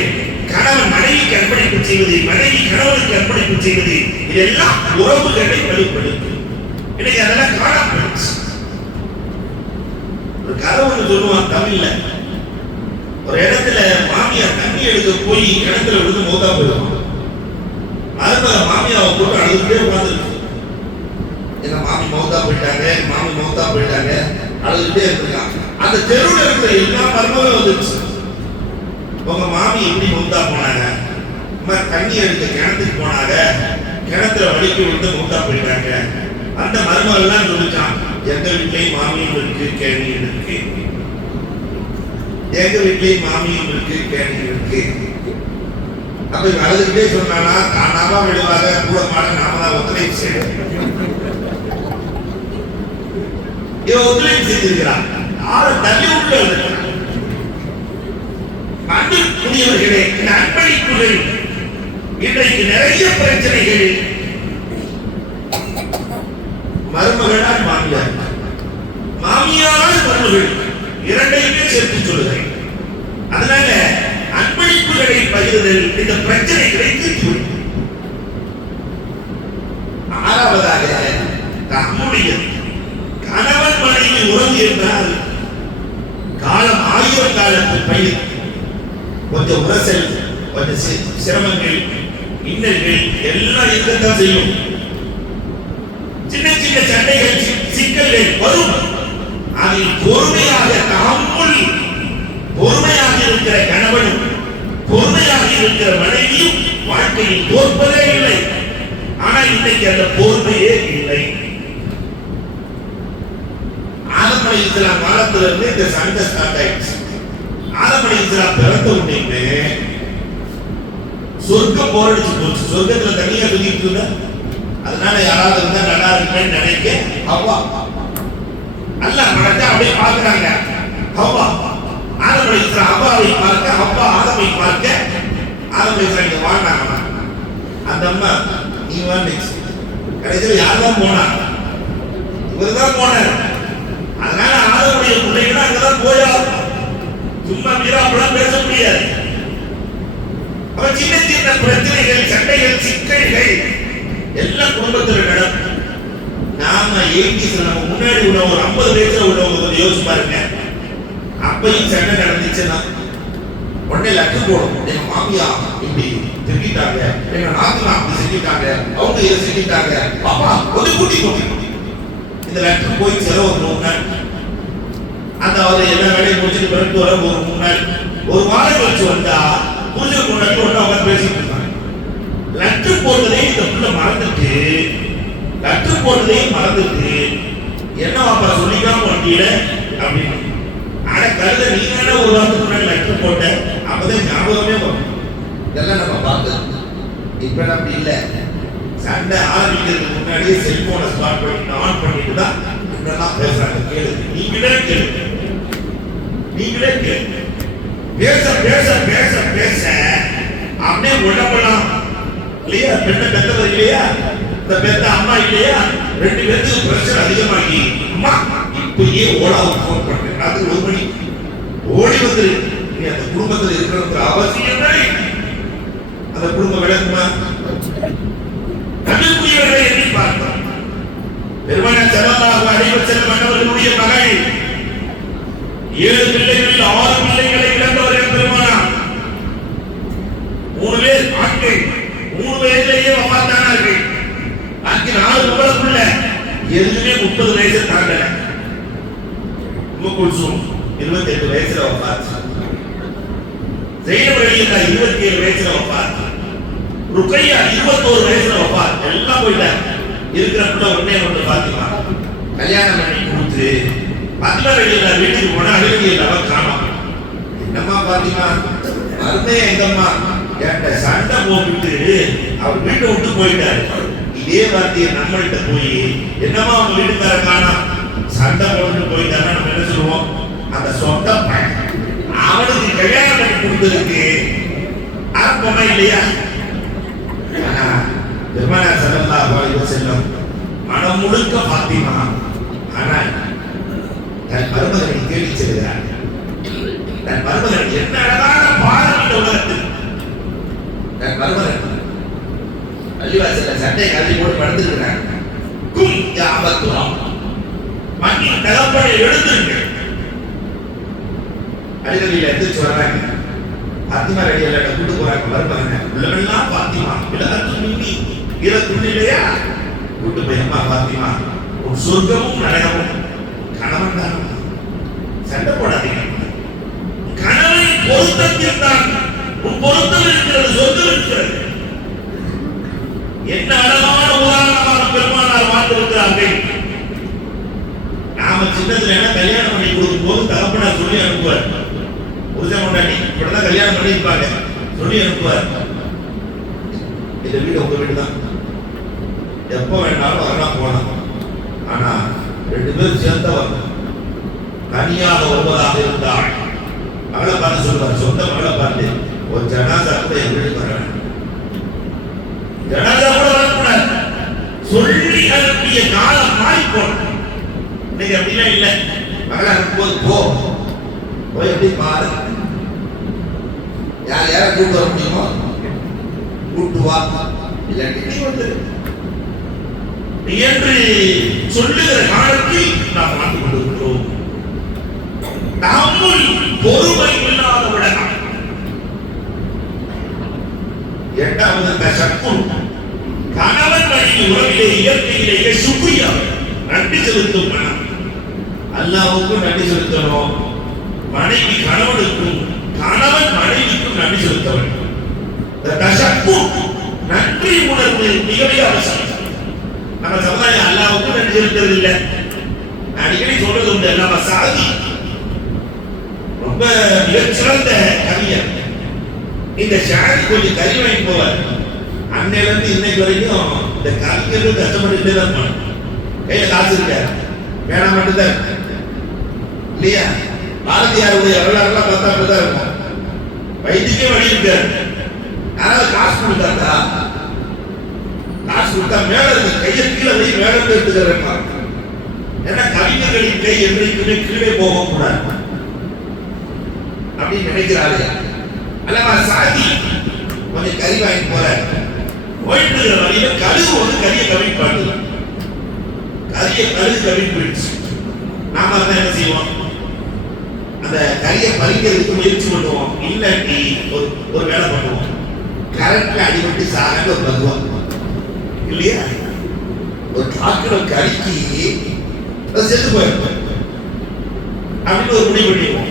கணவன் மனைவிக்கு அன்பளிப்பு செய்வது, மனைவி கணவனுக்கு அன்பளிப்பு செய்வது, இதெல்லாம் உறவுகளை வெளிப்படுத்தும். இன்னைக்கு அதெல்லாம் காணப்படுச்சு. ஒரு கதை ஒன்று சொல்லுவான் தமிழ்ல. ஒரு இடத்துல மாமியார் தண்ணி எடுக்க போய் கிணத்துல விழுந்து மௌத்தா போயிடுவான். மருமக மாமியாவை போட்டு அழுதுகிட்டே உட்கார்ந்துருக்கு. எங்க மாமி மௌத்தா போயிட்டாங்க, மாமி மௌத்தா போயிட்டாங்க, அழுதுகிட்டே இருக்காங்க. அந்த தெருவில் இருக்கிற எல்லா மருமகளும் வந்துருச்சு. உங்க மாமி எப்படி மௌத்தா போனாங்க? தண்ணி எடுக்க கிணத்துக்கு போனாங்க, கிணத்துல வலிக்கு விட்டு மௌத்தா போயிட்டாங்க. அந்த மருமகள் எல்லாம் சொல்லிச்சான், எங்க வீட்லயும் மாமியும் இருக்கு, கேணியும் இருக்கு, எங்க வீட்லயும் மாமியும் இருக்கு, கேணியும் இருக்கு. அப்ப அழுதுகிட்டே சொன்னானா, தானாவா விடுவாங்க, கூட மாட நாம தான் ஒத்துழைப்பு செய்யணும். இவன் ஒத்துழைப்பு செய்திருக்கிறான். ஆறு தள்ளி உள்ள அன்புக்குரியவர்களே, இந்த அன்பளிப்புகள் இன்றைக்கு நிறைய பிரச்சனைகள். மருமகளால் மாமியார், மாமியாரால் மருமகள், இரண்டையுமே சேர்த்து சொல்லுகிறேன். அதனால அன்பளிப்புகளை பகிர்தல் இந்த பிரச்சனைகளை தீர்த்துவிடும். ஆறாவதாக நம்முடைய கணவன் மனைவி உறவு என்றால் காலம் 1000 காலத்து பயிர். கொஞ்சம் உரசல், கொஞ்சம் சிரமங்கள், இன்னல்கள் எல்லாம் இருக்கத்தான் செய்யும். சின்ன சின்ன சண்டைகள், சிக்கல்கள் வரும். அதில் பொறுமையாக தாமுள் பொறுமையாக இருக்கிற கணவனும் பொறுமையாக இருக்கிற மனைவியும் வாழ்க்கையில் தோற்பதே இல்லை. ஆனால் இன்னைக்கு அந்த பொறுமையே இல்லை. ஆதம் அலைஹிஸ்ஸலாம் காலத்திலிருந்து இந்த சண்டை ஸ்டார்ட் ஆயிடுச்சு. ஆதம் அலைஹிஸ்ஸலாம் பிறந்த உடனே சொர்க்கம் போரடிச்சு போச்சு. சொர்க்கத்துல தனியா தூக்கிட்டு இருந்தா, அதனால யாராவது இருந்தா நல்லா இருக்குன்னு நினைக்க ஹவ்வா அல்லாஹ் மறக்க அப்படியே பாக்குறாங்க. ஹவ்வா ஆதம் அலைஹிஸ்ஸலாம் ஹவ்வாவை பார்க்க, ஹவ்வா ஆதமை பார்க்க, ஆதம் அலைஹிஸ்ஸலாம் இங்க வாழ்ந்தாங்க. அந்த அம்மா நீ வா கடைசியில் யார் தான் போனார்? இவர் தான் போனார். அதனால ஆதமுடைய பிள்ளைகள் அங்கதான் போயாகும். சும்மா மீராப்பெல்லாம் பேச முடியாது. அவ சின்ன சின்ன பிரச்சனைகள், சண்டைகள், சிக்கல்கள் எல்லாம் குடும்பத்தில் நடக்கும். நாம 80s நம்ம முன்னாடி உள்ள ஒரு 50 வயசுல உள்ளவங்க யோசிச்சு பாருங்க. அப்பயும் சண்டை நடந்துச்சுன்னா உடனே லக்கு போடும். எங்க மாமியா இப்படி திட்டாங்க, எங்க நாத்தனா அப்படி செஞ்சுட்டாங்க, அவங்க இதை செஞ்சுட்டாங்க, பாப்பா ஒரு கூட்டி கூட்டி இந்த லெட்டர் போய் செலவு ஒரு 3 நாள். அந்த அவர் எல்லா வேலையும் முடிச்சுட்டு பிறகு வர ஒரு 3 நாள், ஒரு வாரம் கழிச்சு வந்தா பூஜை கொண்டாடி ஒன்று அவங்க பேசிட்டு இருக்காங்க. லெட்டர் போட்டதே இந்த புள்ள மறந்துட்டு, லெட்டர் போட்டதே மறந்துட்டு என்ன வாப்பா சொல்லிக்காம வண்டியில அப்படின்னு. ஆனா கருத நீ வேணா ஒரு வாரத்துக்கு முன்னாடி லெட்டர் போட்ட, அப்பதான் ஞாபகமே வரும். இதெல்லாம் நம்ம பார்த்தது. இப்ப அப்படி இல்லை. சண்டை ஆரம்பிக்கிறதுக்கு முன்னாடியே செல்போனை ஸ்மார்ட் பண்ணி ஆன் பண்ணிட்டு தான் இப்பெல்லாம் பேசுறாங்க. கேளு, நீங்களே கேளு, நீங்களே கேளு. பேச பேச பேச பேச அப்படியே உடம்பெல்லாம் இல்லையா, பெண்ணை பெற்றவர் இல்லையா, இந்த பெத்த அம்மா இல்லையா, 2 பேருக்கு பிரஷர் அதிகமாகி அம்மா இப்பயே ஓடாவுக்கு போன் பண்றேன். அது 1 மணி ஓடி வந்துரு. நீ அந்த குடும்பத்தில் இருக்கிற அவசியமே அந்த குடும்பம் விளக்குமா? அன்புக்குரியவர்களை எண்ணி பார்த்தோம். பெருமானார் ஸல்லல்லாஹு அலைஹி வஸல்லம் அவர்களுடைய மகள் 7 பிள்ளைகளில் 6 பிள்ளைகளை இழந்தவர்கள் பெருமானார். 3 பேர் ஆண்கள், 3 வயதிலேயே வஃபாத்தானார்கள். பாக்கி 4 பொம்பளைக்குள்ள எதுவுமே 30 வயசு தாண்டல. உம்மு குல்சூம் 28 வயசுல வஃபாத். ஸைனப் ரலியல்லாஹு 27 வயசுல வஃபாத். ருக்கையா 21 வயசுல வஃபாத். எல்லாம் போயிட்டாங்க. இருக்கிற புள்ள ஒண்ணே பாத்திமா. கல்யாணம் பண்ணி கொடுத்து பாத்திமா ரலியல்லாஹு வீட்டுக்கு போனா அழுகையில காணோம். என்னம்மா பாத்திமா, அருமே எங்கம்மா என்கிட்ட சண்டை போட்டுட்டு அவர் வீட்டை விட்டு போயிட்டாரு. இதே வார்த்தையை நம்மள்கிட்ட போய் என்னம்மா அவங்க வீட்டுக்கார காணோம், சண்டை போட்டு போயிட்டாருன்னா நம்ம என்ன சொல்லுவோம்? அந்த சொந்த பையன் அவனுக்கு கல்யாணம் பண்ணி கொடுத்ததுக்கு ஆரம்பமா இல்லையா? பெருமானார் ஸல்லல்லாஹு அலைஹி வஸல்லம் மனம் முழுக்க பாத்திமா. ஆனால் தன் மருமகனை தேடி செல்கிறார். தன் மருமகன் என்ன அழகான பாடம் இந்த உலகத்தில். தன் மருமகன் பள்ளிவாசல்ல சட்டை கட்டி போட்டு படுத்துக்கிறாங்க. கும் யாபத்துரம், மண்ணின் தகப்பனை எழுந்துருங்க. அடிக்கடியில் எந்திரிச்சு வர்றாங்க. பாத்திமா ரலியல்லாஹு கூட்டு போறாங்க மருமகனை. உள்ளவெல்லாம் பாத்திமா விலகத்து மின்னி வீரத்துள் இல்லையா? கூட்டு போய் அம்மா பாத்திமா, உன் சொர்க்கமும் நரகமும் கணவன் தான். சண்டை போடாதீங்க. கணவனின் பொருத்தத்தில் தான் உன் பொருத்தம் இருக்கிறது, சொர்க்கம் இருக்கிறது. என்ன அழகான உதாரணமான பெருமானார் வாழ்ந்திருக்கிறார்கள். நாம சின்னத்துல என்ன கல்யாணம் பண்ணி கொடுக்கும் போது தகப்பனார் சொல்லி அனுப்புவார். புருஷன் பொண்டாட்டி இப்படிதான் கல்யாணம் பண்ணியிருப்பாங்க, சொல்லி அனுப்புவார். இந்த வீடு உங்க வீடு தான், எப்போ வேணாலும் வரலாம் போலாம். ஆனா 2 பேரும் சேர்ந்தவர் தனியாக வருவதாக இருந்தால் மகளை பார்த்து சொல்லுவார். சொந்த மகளை பார்த்து ஒரு ஜனாசா கூட என் வீட்டுக்கு வர வேண்டாம், ஜனாசா கூட வரக்கூடாது சொல்லி அனுப்பிய காலம் மாறி போன. இன்னைக்கு அப்படிலாம் இல்லை. மகளை அனுப்பும்போது போய் எப்படி பாரு, யார் யாரை கூட்டு வர முடியுமோ கூட்டு வா, இல்லாட்டி நீ வந்து என்று சொல்லுகிற காலத்தில் நாம் வாழ்ந்து கொண்டிருக்கிறோம். நம்முள் பொறுமை இல்லாத விடலாம். 8வது தசக்குள் கணவன் மனைவி உறவிலே இயற்கையிலேயே சுக்ரியா, நன்றி செலுத்தும் மனம். அல்லாஹ்வுக்கும் நன்றி செலுத்தணும், மனைவி கணவனுக்கும், கணவன் மனைவிக்கும் நன்றி செலுத்த வேண்டும். தசக்குள் நன்றி உணர்வு மிகவே அவசியம். நம்ம சமுதாயம் அல்லாஹ்வுக்கும் நன்றி செலுத்துறது இல்லை. அடிக்கடி சொல்றது உண்டு, நம்ம சாதி ரொம்ப மிகச்சிறந்த கவிஞர். இந்த ஷாரி கொஞ்சம் கறி வாங்கி போவார். அன்னையில இருந்து இன்னைக்கு வரைக்கும் இந்த கவிஞர்கள் கஷ்டப்பட்டு தான் இருப்பாங்க. கையில காசு இருக்காரு, வேணாம் மட்டும்தான் இல்லையா? பாரதியாருடைய வரலாறுலாம் பார்த்தா அப்படிதான் இருக்கும். வயிற்றுக்கே வழி இருக்காரு, யாராவது காசு கொடுத்தாரா? காசு சுட்டா மேல இருக்க கையை கீழே வை, மேல இருந்து எடுத்துக்கிறேன். ஏன்னா கவிஞர்களின் கை என்றைக்குமே கீழே போகக்கூடாது அப்படின்னு நினைக்கிறாரு. அல்லவா சாதி கொஞ்சம் கறி வாங்கி போற போயிட்டு இருக்கிற வழியில கழுகு வந்து கறியை கவி பாட்டு கழுகு கவி போயிடுச்சு. நாம தான் என்ன செய்வோம், அந்த கறியை பறிக்கிறதுக்கு முயற்சி பண்ணுவோம், இல்லாட்டி ஒரு வேலை பண்ணுவோம், கரெக்ட்ல அடிபட்டு சாக ஒரு பதுவோம் இல்லையா. ஒரு காக்கிடம் கறிக்கு செத்து போயிருப்போம் அப்படின்னு ஒரு முடிவு பண்ணிடுவோம்.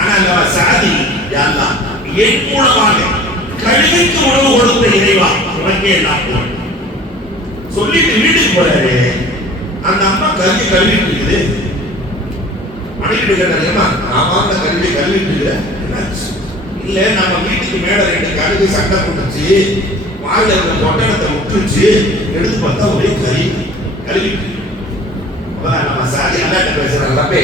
ஆனா சாதி யாரெல்லாம் என் மூலமாக கழுகுக்கு உணவு கொடுத்த இறைவா உனக்கே எல்லாம் சொல்லிட்டு வீட்டுக்கு போறாரு. அந்த அம்மா கல்வி கழுவிட்டு இருக்குது. மனைவி கேட்டாருமா, ஆமா கல்வி கழுவிட்டு இருக்கிற இல்ல, நம்ம வீட்டுக்கு மேல 2 கழுகு சண்டை போட்டுச்சு, வாயில இருக்க பொட்டணத்தை விட்டுருச்சு, எடுத்து பார்த்தா ஒரே கழுவிட்டு. நம்ம சாதி அல்லாட்ட பேசுறாங்க,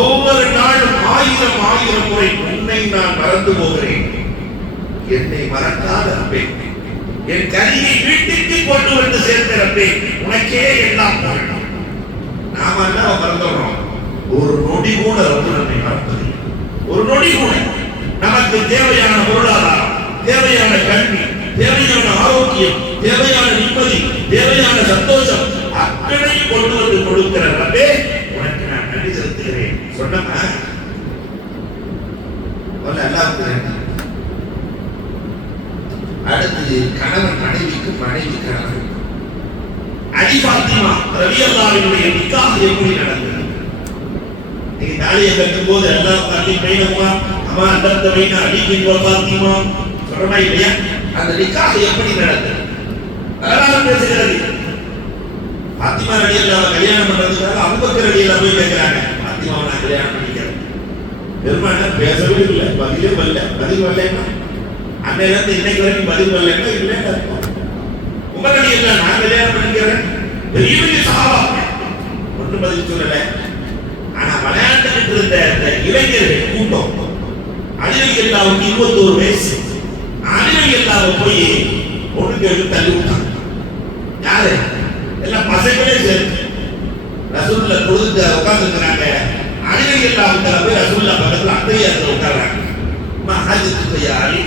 ஒவ்வொரு நாளும் 1000 முறை உன்னை நான் மறந்து போகிறேன், என்னை மறக்காத ரப்பே, என் கரியை வீட்டுக்கு கொண்டு வந்து சேர்ந்த ரப்பே, உனக்கே எல்லாம் போகணும். நாம என்ன மறந்துடுறோம், ஒரு நொடி கூட வந்து நம்மை மறப்பது. ஒரு நொடி கூட நமக்கு தேவையான பொருளாதாரம், தேவையான கல்வி, தேவையான ஆரோக்கியம், தேவையான நிம்மதி, தேவையான சந்தோஷம் அத்தனையும் கொண்டு வந்து கொடுக்கிற ரப்பே, உனக்கு நான் நன்றி செலுத்துகிறேன் சொன்னமா. அடுத்து கணவன் மனைவிக்கு, மனைவி கணவன். அலி ஃபாத்திமா ரலியல்லாஹுவினுடைய நிக்காஹ் எப்படி நடந்தது? நீங்க தாலியை கட்டும் போது எல்லாம் தள்ளி பைனமா அம்மா அந்த பைனா அலிக்கு ஃபாத்திமா சொல்றமா இல்லையா? அந்த நிக்காஹ் எப்படி நடந்தது? வரலாறு பேசுகிறது. ஃபாத்திமா ரலியல்லாஹு கல்யாணம் பண்றதுக்காக அபூபக்கர் ரலியல்லாஹு போய் கேக்குறாங்க, ஃபாத்திமாவை நான் கல்யாணம் பண்ணிக்கிறேன். பெருமானா பேசவே இல்லை, பதிலே வரல. பதில் வரலன்னா அன்னையில இருந்து இன்னைக்கு வரைக்கும் பதில் வரலன்னா இல்லைன்னு அர்த்தம். உமர் ரலியல்லாஹு நான் கல்யாணம் பண்ணிக்கிறேன், பெரிய பெரிய சஹாபா ஒன்றும் பதில் சொல்லல. ஆனா விளையாட்டுக்கு இருந்த அந்த இளைஞர்கள் கூட்டம், அலி ரலியல்லாஹுக்கு 21 வயசு, அலி ரலியல்லாஹு போய் ஒண்ணுக்கு எடுத்து தள்ளி விட்டாங்க. யாரு? எல்லாம் பசங்களே சேர்ந்து ரசூலுல்லாஹ் தொழுது உட்கார்ந்துருக்காங்க. அலி ரலியல்லாஹு போய் ரசூலுல்லாஹ் பக்கத்துல அத்தையாத்துல உட்கார்றாங்க. மஹாஜத்துக்கு யாரு?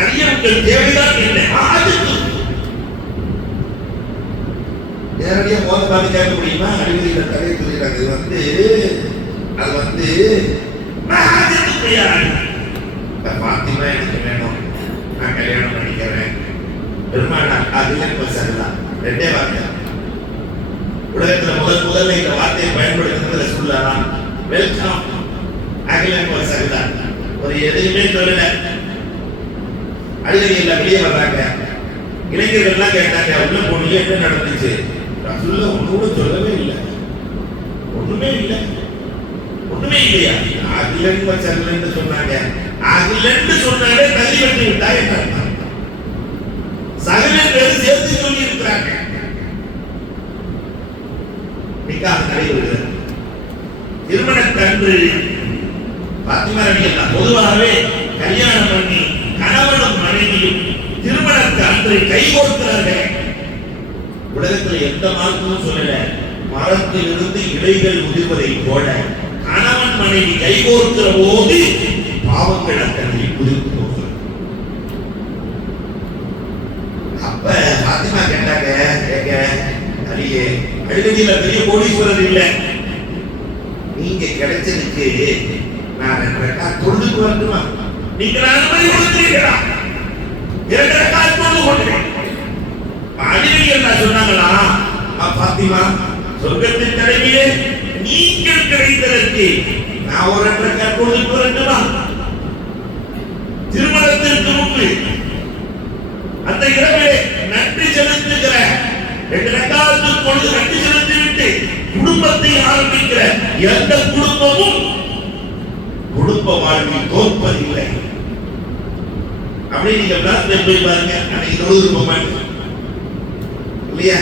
அடியவர்கள் தேவைதான் என்ன? மஹாஜத்து நேரடியா போத பார்த்து கேட்க முடியுமா? அடிவதியில கதையை சொல்லிடுறாங்க. அது வந்து மஹாஜத்துக்கு யாரு? பாத்திமா எனக்கு வேணும், நான் கல்யாணம் பண்ணிக்கிறேன். பெருமானா அதுல சரிதான். 2 வார்த்தை உலகத்துல முதல்ல இந்த வார்த்தையை பயன்படுத்துறதுல சொல்லலாம். வெல்கம் அகில சரிதான். ஒரு எதையுமே சொல்லல. அடிக்கடி எல்லாம் வெளியே வர்றாங்க. இளைஞர்கள் எல்லாம் கேட்டாங்க, உள்ள போனீங்க என்ன நடந்துச்சு? ரசூலுல்லாஹ் ஒண்ணு சொல்லவே இல்லை, ஒண்ணுமே இல்லை, ஒண்ணுமே இல்லையா? அகிலன் சரிலன்னு சொன்னாங்க. அகிலன்னு சொன்னாலே தள்ளி வெட்டி விட்டா என்ன? சகலர்கள் சேர்த்து சொல்லி இருக்கிறாங்க. நிக்காஹ் நடைபெறுகிறது. திருமணத்தன்று பாத்திமா ரலியல்லாஹு பொதுவாகவே கல்யாணம் பண்ணி கணவனும் மனைவியும் திருமணத்தை அன்று கைகோர்க்கிறார்கள். உலகத்தில் எந்த மார்க்கமும் சொல்லல, மரத்தில் இருந்து இலைகள் உதிர்வதை போல கணவன் மனைவி கைகோர்க்கிற போது பாவங்கள் அத்தனை உதிர்ந்து போகிறது. அப்ப பாத்திமா கேட்டாங்க, கேட்க அலியே அழுதியில பெரிய கோடீஸ்வரர் இல்லை, நீங்க கிடைச்சதுக்கு நான் 2 ரக்காத் தொழுதுக்கு வரட்டுமா? நீங்க அனுமதி கொடுக்கிறீர்களா? 2 ரக்காத் தொழுது கொள்கிறேன். அலியை என்ன சொன்னாங்களா? பாத்திமா சொர்க்கத்தின் தலைவியே, நீங்கள் கிடைத்ததற்கு நான் ஒரு 2 ரக்காத் தொழுதுக்கு வரட்டுமா? திருமணத்திற்கு முன்பு அந்த இரவிலே நன்றி செலுத்துகிற 2 ரக்காத்து பொழுது நன்றி செலுத்திவிட்டு குடும்பத்தை ஆரம்பிக்கிற எந்த குடும்பமும் குடும்ப வாழ்வில் தோற்பதில்லை. அப்படி நீங்க பிளாஸ்ல போய் பாருங்க, அன்னைக்கு தொழுது மாட்டேன் இல்லையா?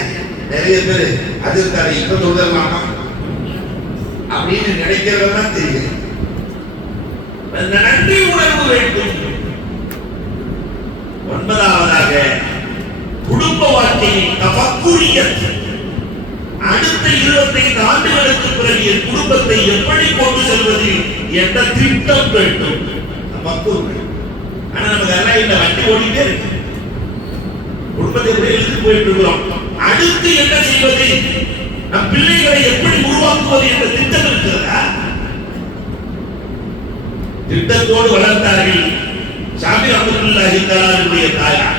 நிறைய பேர் அது இருக்காரு, இப்ப தொழுதலாமா அப்படின்னு நினைக்கிறதெல்லாம் தெரியும். அந்த நன்றி உணர்வு வேண்டும். 9வதாக குடும்ப வாழ்க்கையை தஃபக்குரியத், அடுத்த 25 ஆண்டுகளுக்கு பிறகு என் குடும்பத்தை எப்படி கொண்டு செல்வது என்ற திட்டம் வேண்டும். ஆனா நமக்கு எல்லாம் இந்த வண்டி ஓடிட்டே இருக்கு, குடும்பத்தை எப்படி எழுதி போயிட்டு இருக்கிறோம். அடுத்து என்ன செய்வது, நம் பிள்ளைகளை எப்படி உருவாக்குவது என்ற திட்டம் இருக்கிறதா? திட்டத்தோடு வளர்த்தார்கள் ஷாபி ரஹ்மத்துல்லாஹி தஆலாவுடைய தாயார்,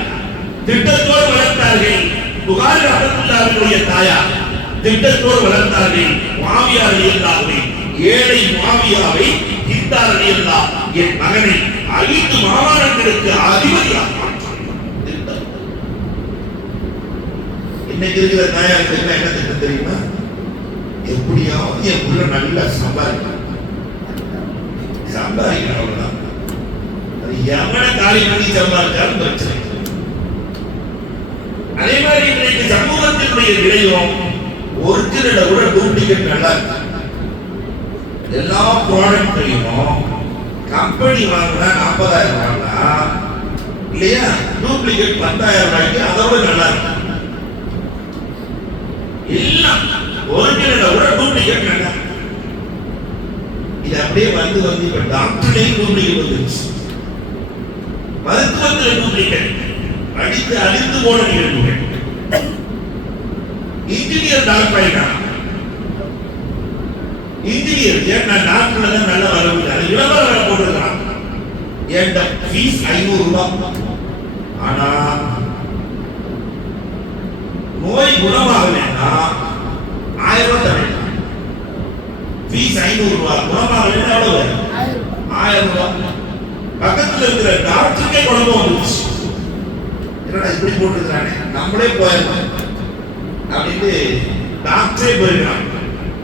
திட்டத்தோடு வளர்த்தார்கள் புகாரி ரஹ்மத்துல்லாஹினுடைய தாயார், திட்டத்தோடு வளர்த்தார்கள் முஆவியா ரலியல்லாஹு அன்ஹு. ஏழை முஆவியாவை ஹிந்தா ரலியல்லாஹு என் மகனை 5 மாகாணங்களுக்கு அதிபதியாக மாற்றினார். இன்னைக்கு இருக்கிற தாயாருக்கு என்ன திட்டம் தெரியுமா? எப்படியாவது என் புள்ள நல்லா சம்பாதிக்கணும், அவ்வளவுதான். அது எவன காலி பண்ணி சம்பாதிச்சாலும் பிரச்சனை. அதே மாதிரி இன்றைக்கு சமூகத்தினுடைய விலையும் ஒரிஜினலை விட டூப்ளிகேட் நல்லா இருக்கு. எல்லா ப்ராடக்ட்லையும் கம்பெனி வாங்கினா 40,000 வாங்கினா இல்லையா, டூப்ளிகேட் 10,000 ரூபாய்க்கு அதோட நல்லா இருக்கு. எல்லாம் ஒரிஜினலை விட டூப்ளிகேட் நல்லா. இது அப்படியே வந்து இப்ப டாக்டர்லையும் டூப்ளிகேட் வந்துருச்சு, மருத்துவத்தில் டூப்ளிகேட், அடித்து அழிந்து போன நிகழ்வுகள். இன்ஜினியர் டாக்டர் ஆயிட்டான், இன்ஜினியர் ஏன்னா டாக்டர்ல தான் நல்ல வரவு, இளவர வர போட்டுருக்கான். ஏன்டா ஃபீஸ் 500 ரூபாய், ஆனா நோய் குணமாகலைன்னா 1000 ரூபாய் தரணும். ஃபீஸ் 500 ரூபாய், குணமாகலைன்னா எவ்வளவு? 1000 ரூபாய். பக்கத்துல இருக்கிற டாக்டருக்கே குழப்பம் வந்துச்சு, என்னடா இப்படி போட்டுருக்கானே நம்மளே போயிடலாம் அப்படின்னு டாக்டரே போயிருக்கான்.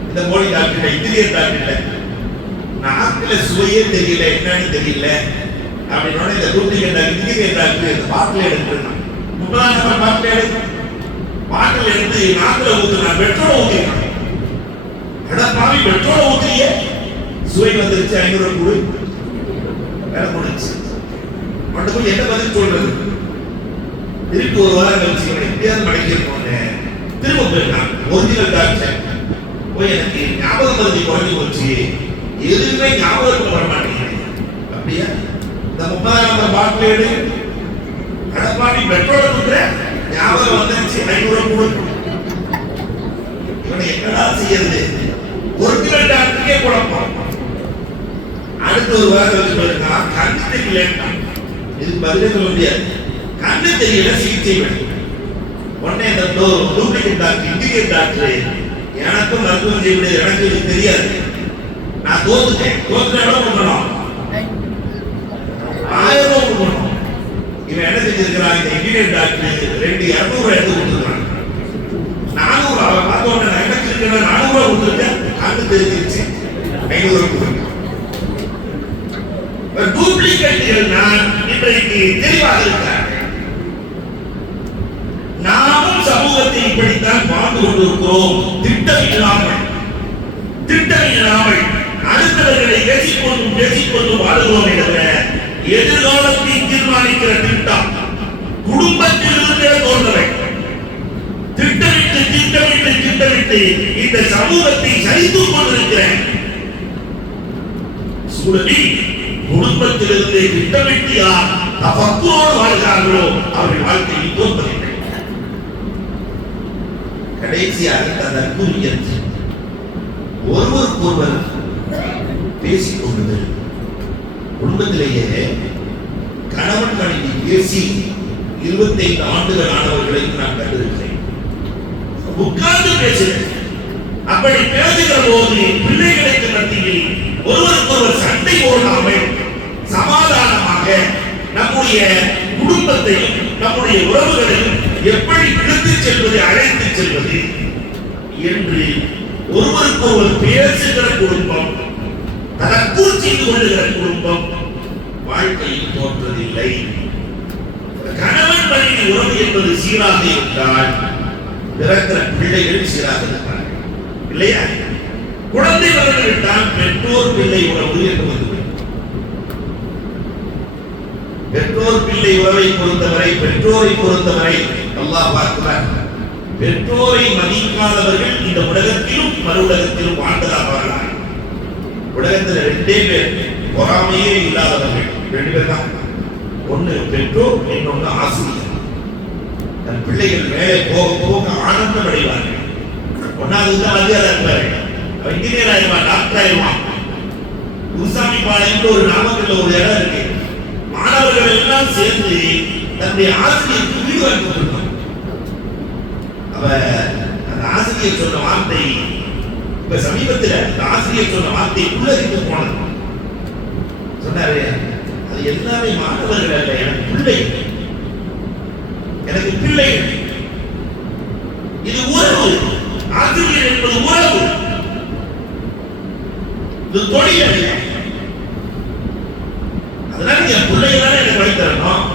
இந்த மோடி டாக்டர் இன்ஜினியர் டாக்டர் நாக்குல சுவையே தெரியல, என்னன்னு தெரியல அப்படின்னா இந்த டூப்ளிகேட் இன்ஜினியர் டாக்டர் இந்த பாட்டில் எடுத்துருக்கான். 30,000 நம்பர் பாட்டில் எடுத்து நாக்குல ஊத்துறான், பெட்ரோல் ஊத்திருக்கான். எடா பாவி பெட்ரோல் ஊத்திரியே, சுவை வந்துருச்சு, 500 ரூபாய் கொடு, வேலை முடிச்சு. மட்டும் போய் என்ன பதில் சொல்றது? திருப்பி ஒரு வாரம் கழிச்சு எப்படியாவது மடங்கிருக்கோன்னு திரும்ப போயிருக்கான். ஒரிஜினல் டாக்டர் போய் எனக்கு ஞாபகம் மருதி குறைஞ்சி போச்சு, எதுவுமே ஞாபகத்துக்கு வர மாட்டேங்குது. அப்படியா, இந்த 30,000 நம்பர் பாட்டில் எடு, கடப்பாடி பெட்ரோலை கொடுக்குற, ஞாபகம் வந்துருச்சு, 500 ரூபாய் கொடு. இவனை என்னடா செய்யறது? ஒரிஜினல் டாக்டருக்கே குழப்பம். அடுத்த ஒரு வாரம் கழிச்சு போயிருக்கான், கண்ணு தெரியலன்னா இதுக்கு பதிலே சொல்ல முடியாது. கண்ணு தெரியல, சிகிச்சை வேணும். உடனே இந்த டூப்ளிகேட் டாக்டர் இன்ஜினியர் டாக்டர் எனக்கும் மருத்துவம் செய்ய முடியாது, எனக்கு தெரியாது, நான் தோத்துட்டேன், தோத்துட்டேன், எவ்வளவு கொடுக்கணும்? 1000 ரூபாய் கொடுக்கணும். இவன் என்ன செஞ்சிருக்கிறான், இந்த இன்ஜினியர் டாக்டர் 200 ரூபாய் எடுத்து கொடுத்துருக்கான். 400 அவன் பார்த்த உடனே நான் என்ன செஞ்சிருக்கேன், 400 ரூபாய் கொடுத்துருக்கேன், கண்ணு தெரிஞ்சிருச்சு, 500 ரூபாய் கொடுத்துருக்கேன். டூப்ளிகேட்டுகள் நான் இன்றைக்கு தெளிவாக இருக்கிறார்கள். நாமும் சமூகத்தை இப்படித்தான் வாழ்ந்து கொண்டிருக்கிறோம். திட்டமில்லாமல் அடுத்தவர்களை பேசிக்கொண்டு வாழுகிறோம். என்ற எதிர்காலத்தை தீர்மானிக்கிற திட்டம் குடும்பத்தில் இருந்தே தோன்றவை. திட்டமிட்டு இந்த சமூகத்தை சரித்துக் கொண்டிருக்கிறேன். சூழலில் குடும்பத்திலிருந்து திட்டமிட்டு யார் தஃபக்குரோடு வாழ்கிறார்களோ அவர்கள் வாழ்க்கையில் தோற்பதில்லை. கடைசியாக ததக்குரியத், ஒருவருக்கொருவர் பேசிக் கொள்ளுதல். குடும்பத்திலேயே கணவன் மனைவி பேசி 25 ஆண்டுகள் ஆனவர்களையும் நான் கண்டிருக்கிறேன். உட்கார்ந்து பேசுகிறேன். அப்படி பேசுகிற போது பிள்ளைகளுக்கு மத்தியில் ஒருவருக்கொருவர் சண்டை போடாமல் சமாதானமாக நம்முடைய குடும்பத்தையும் நம்முடைய உறவுகளையும் எப்படி இழுத்துச் செல்வது, அழைத்துச் செல்வது என்று ஒருவருக்கொருவர் பேசுகிற குடும்பம், தனக்குள் செய்து கொள்ளுகிற குடும்பம் வாழ்க்கையில் தோன்றதில்லை. கணவன் மனைவி உறவு என்பது சீராக இருந்தால் பிறக்கிற பிள்ளைகள் சீராக இருப்பார்கள், இல்லையா? குழந்தை வளர்ந்துவிட்டால் பெற்றோர் பிள்ளை உறவு என்று வந்து பெற்றோர் பிள்ளை உறவை பொறுத்தவரை, பெற்றோரை பொறுத்தவரை அல்லாஹ் அக்பர். பெற்றோரை மதிக்காதவர்கள் இந்த உலகத்திலும் மறு உலகத்திலும் வாழ்ந்ததாக வரலாறு. உலகத்தில் ரெண்டே பேர் பொறாமையே இல்லாதவர்கள், ரெண்டு பேர் தான். ஒன்னு பெற்றோர், இன்னொன்னு ஆசிரியர். தன் பிள்ளைகள் மேலே போக போக ஆனந்தம் அடைவார்கள். ஒன்னாவது தான் அதிகாரம் இருப்பாரு, இன்ஜினியர் ஆயிடுவான், டாக்டர் ஆயிடுவான். குருசாமி பாளையம் ஒரு நாமக்கல்ல ஒரு இடம் இருக்கு. மாணவர்கள் எல்லாம் சேர்ந்து தன்னுடைய ஆசிரியருக்கு வீடு வாங்கி கொடுத்தாங்க. அவ அந்த ஆசிரியர் சொன்ன வார்த்தை, இப்ப சமீபத்தில் அந்த ஆசிரியர் சொன்ன வார்த்தை உள்ளறிந்து போனது. சொன்னாரு, அது எல்லாமே மாணவர்கள் அல்ல, எனக்கு பிள்ளை, எனக்கு பிள்ளை. இது உறவு. ஆசிரியர் என்பது உறவு, இது தொழில் அல்ல. அதனால என் பிள்ளைகளால எனக்கு வழி தரணும்,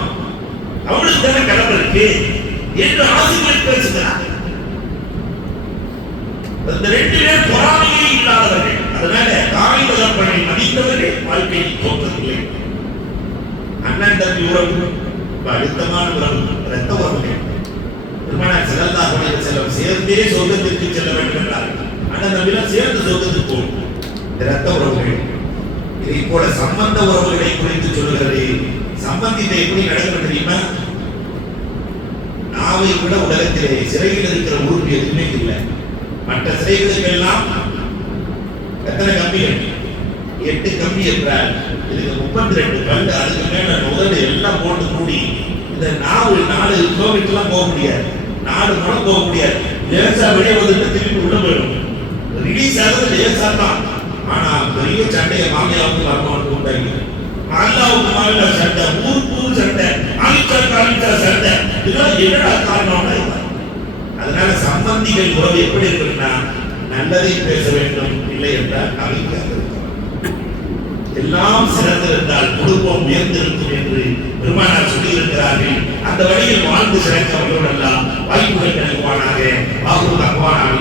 அவளுக்கு தானே கடமை இருக்கு என்று ஆசிரியர் பேசுகிறார். அந்த ரெண்டு பேர் பொறாமையே இல்லாதவர்கள். அதனால தாய் தகப்பனை மதித்தவர்கள் வாழ்க்கையில் தோற்றவில்லை. அண்ணன் தம்பி உறவு, அழுத்தமான உறவு, இரத்த உறவுகள். பெருமானார் ஸல்லல்லாஹு அலைஹி வஸல்லம் சேர்ந்தே சொர்க்கத்திற்கு செல்ல வேண்டும் என்றார். அண்ணன் தம்பிலாம் சேர்ந்து சொர்க்கத்துக்கு போகும். இந்த இரத்த உறவுகள். இதை போல சம்பந்த உறவுகளை குறித்து சொல்லுகிறது. சம்பந்தித்தை எப்படி நடக்க தெரியுமா? நாவை விட உலகத்திலே சிறையில் இருக்கிற உறுப்பு எதுவுமே இல்லை. மற்ற சிறைகளுக்கு எல்லாம் எத்தனை கம்பிகள்? 8 கம்பி என்றால் இதுக்கு 32 கண்டு, அதுக்கு மேல உதடு எல்லாம் போட்டு மூடி. இந்த நாவு 4 கிலோமீட்டர்லாம் போக முடியாது, 4 முறை போக முடியாது. லேசா வெளியே வந்துட்டு திருப்பி உள்ள போயிடும். ரிலீஸ் ஆகுது லேசா தான். ஆனா பெரிய சண்டையை மாமியாவுக்கு மருமகனுக்கு உண்டாக்கி, அல்லாவுக்கு மாமியா சண்டை, ஊருக்கு சண்டை, ஆமிச்சா சண்டை. இதெல்லாம் என்னடா காரணம்? அதனால சம்பந்திகள் உறவு எப்படி இருக்குன்னா, நல்லதை பேச வேண்டும், இல்லை என்றால் அமைதியாக இருக்கும். எல்லாம் சிறந்திருந்தால் குடும்பம் உயர்ந்திருக்கும் என்று பெருமானார் சொல்லியிருக்கிறார்கள். அந்த வழியில் வாழ்ந்து சிறக்க அவர்களெல்லாம் வாய்ப்புகள் கிடைக்குமானாக. வாக்கு அக்வானாக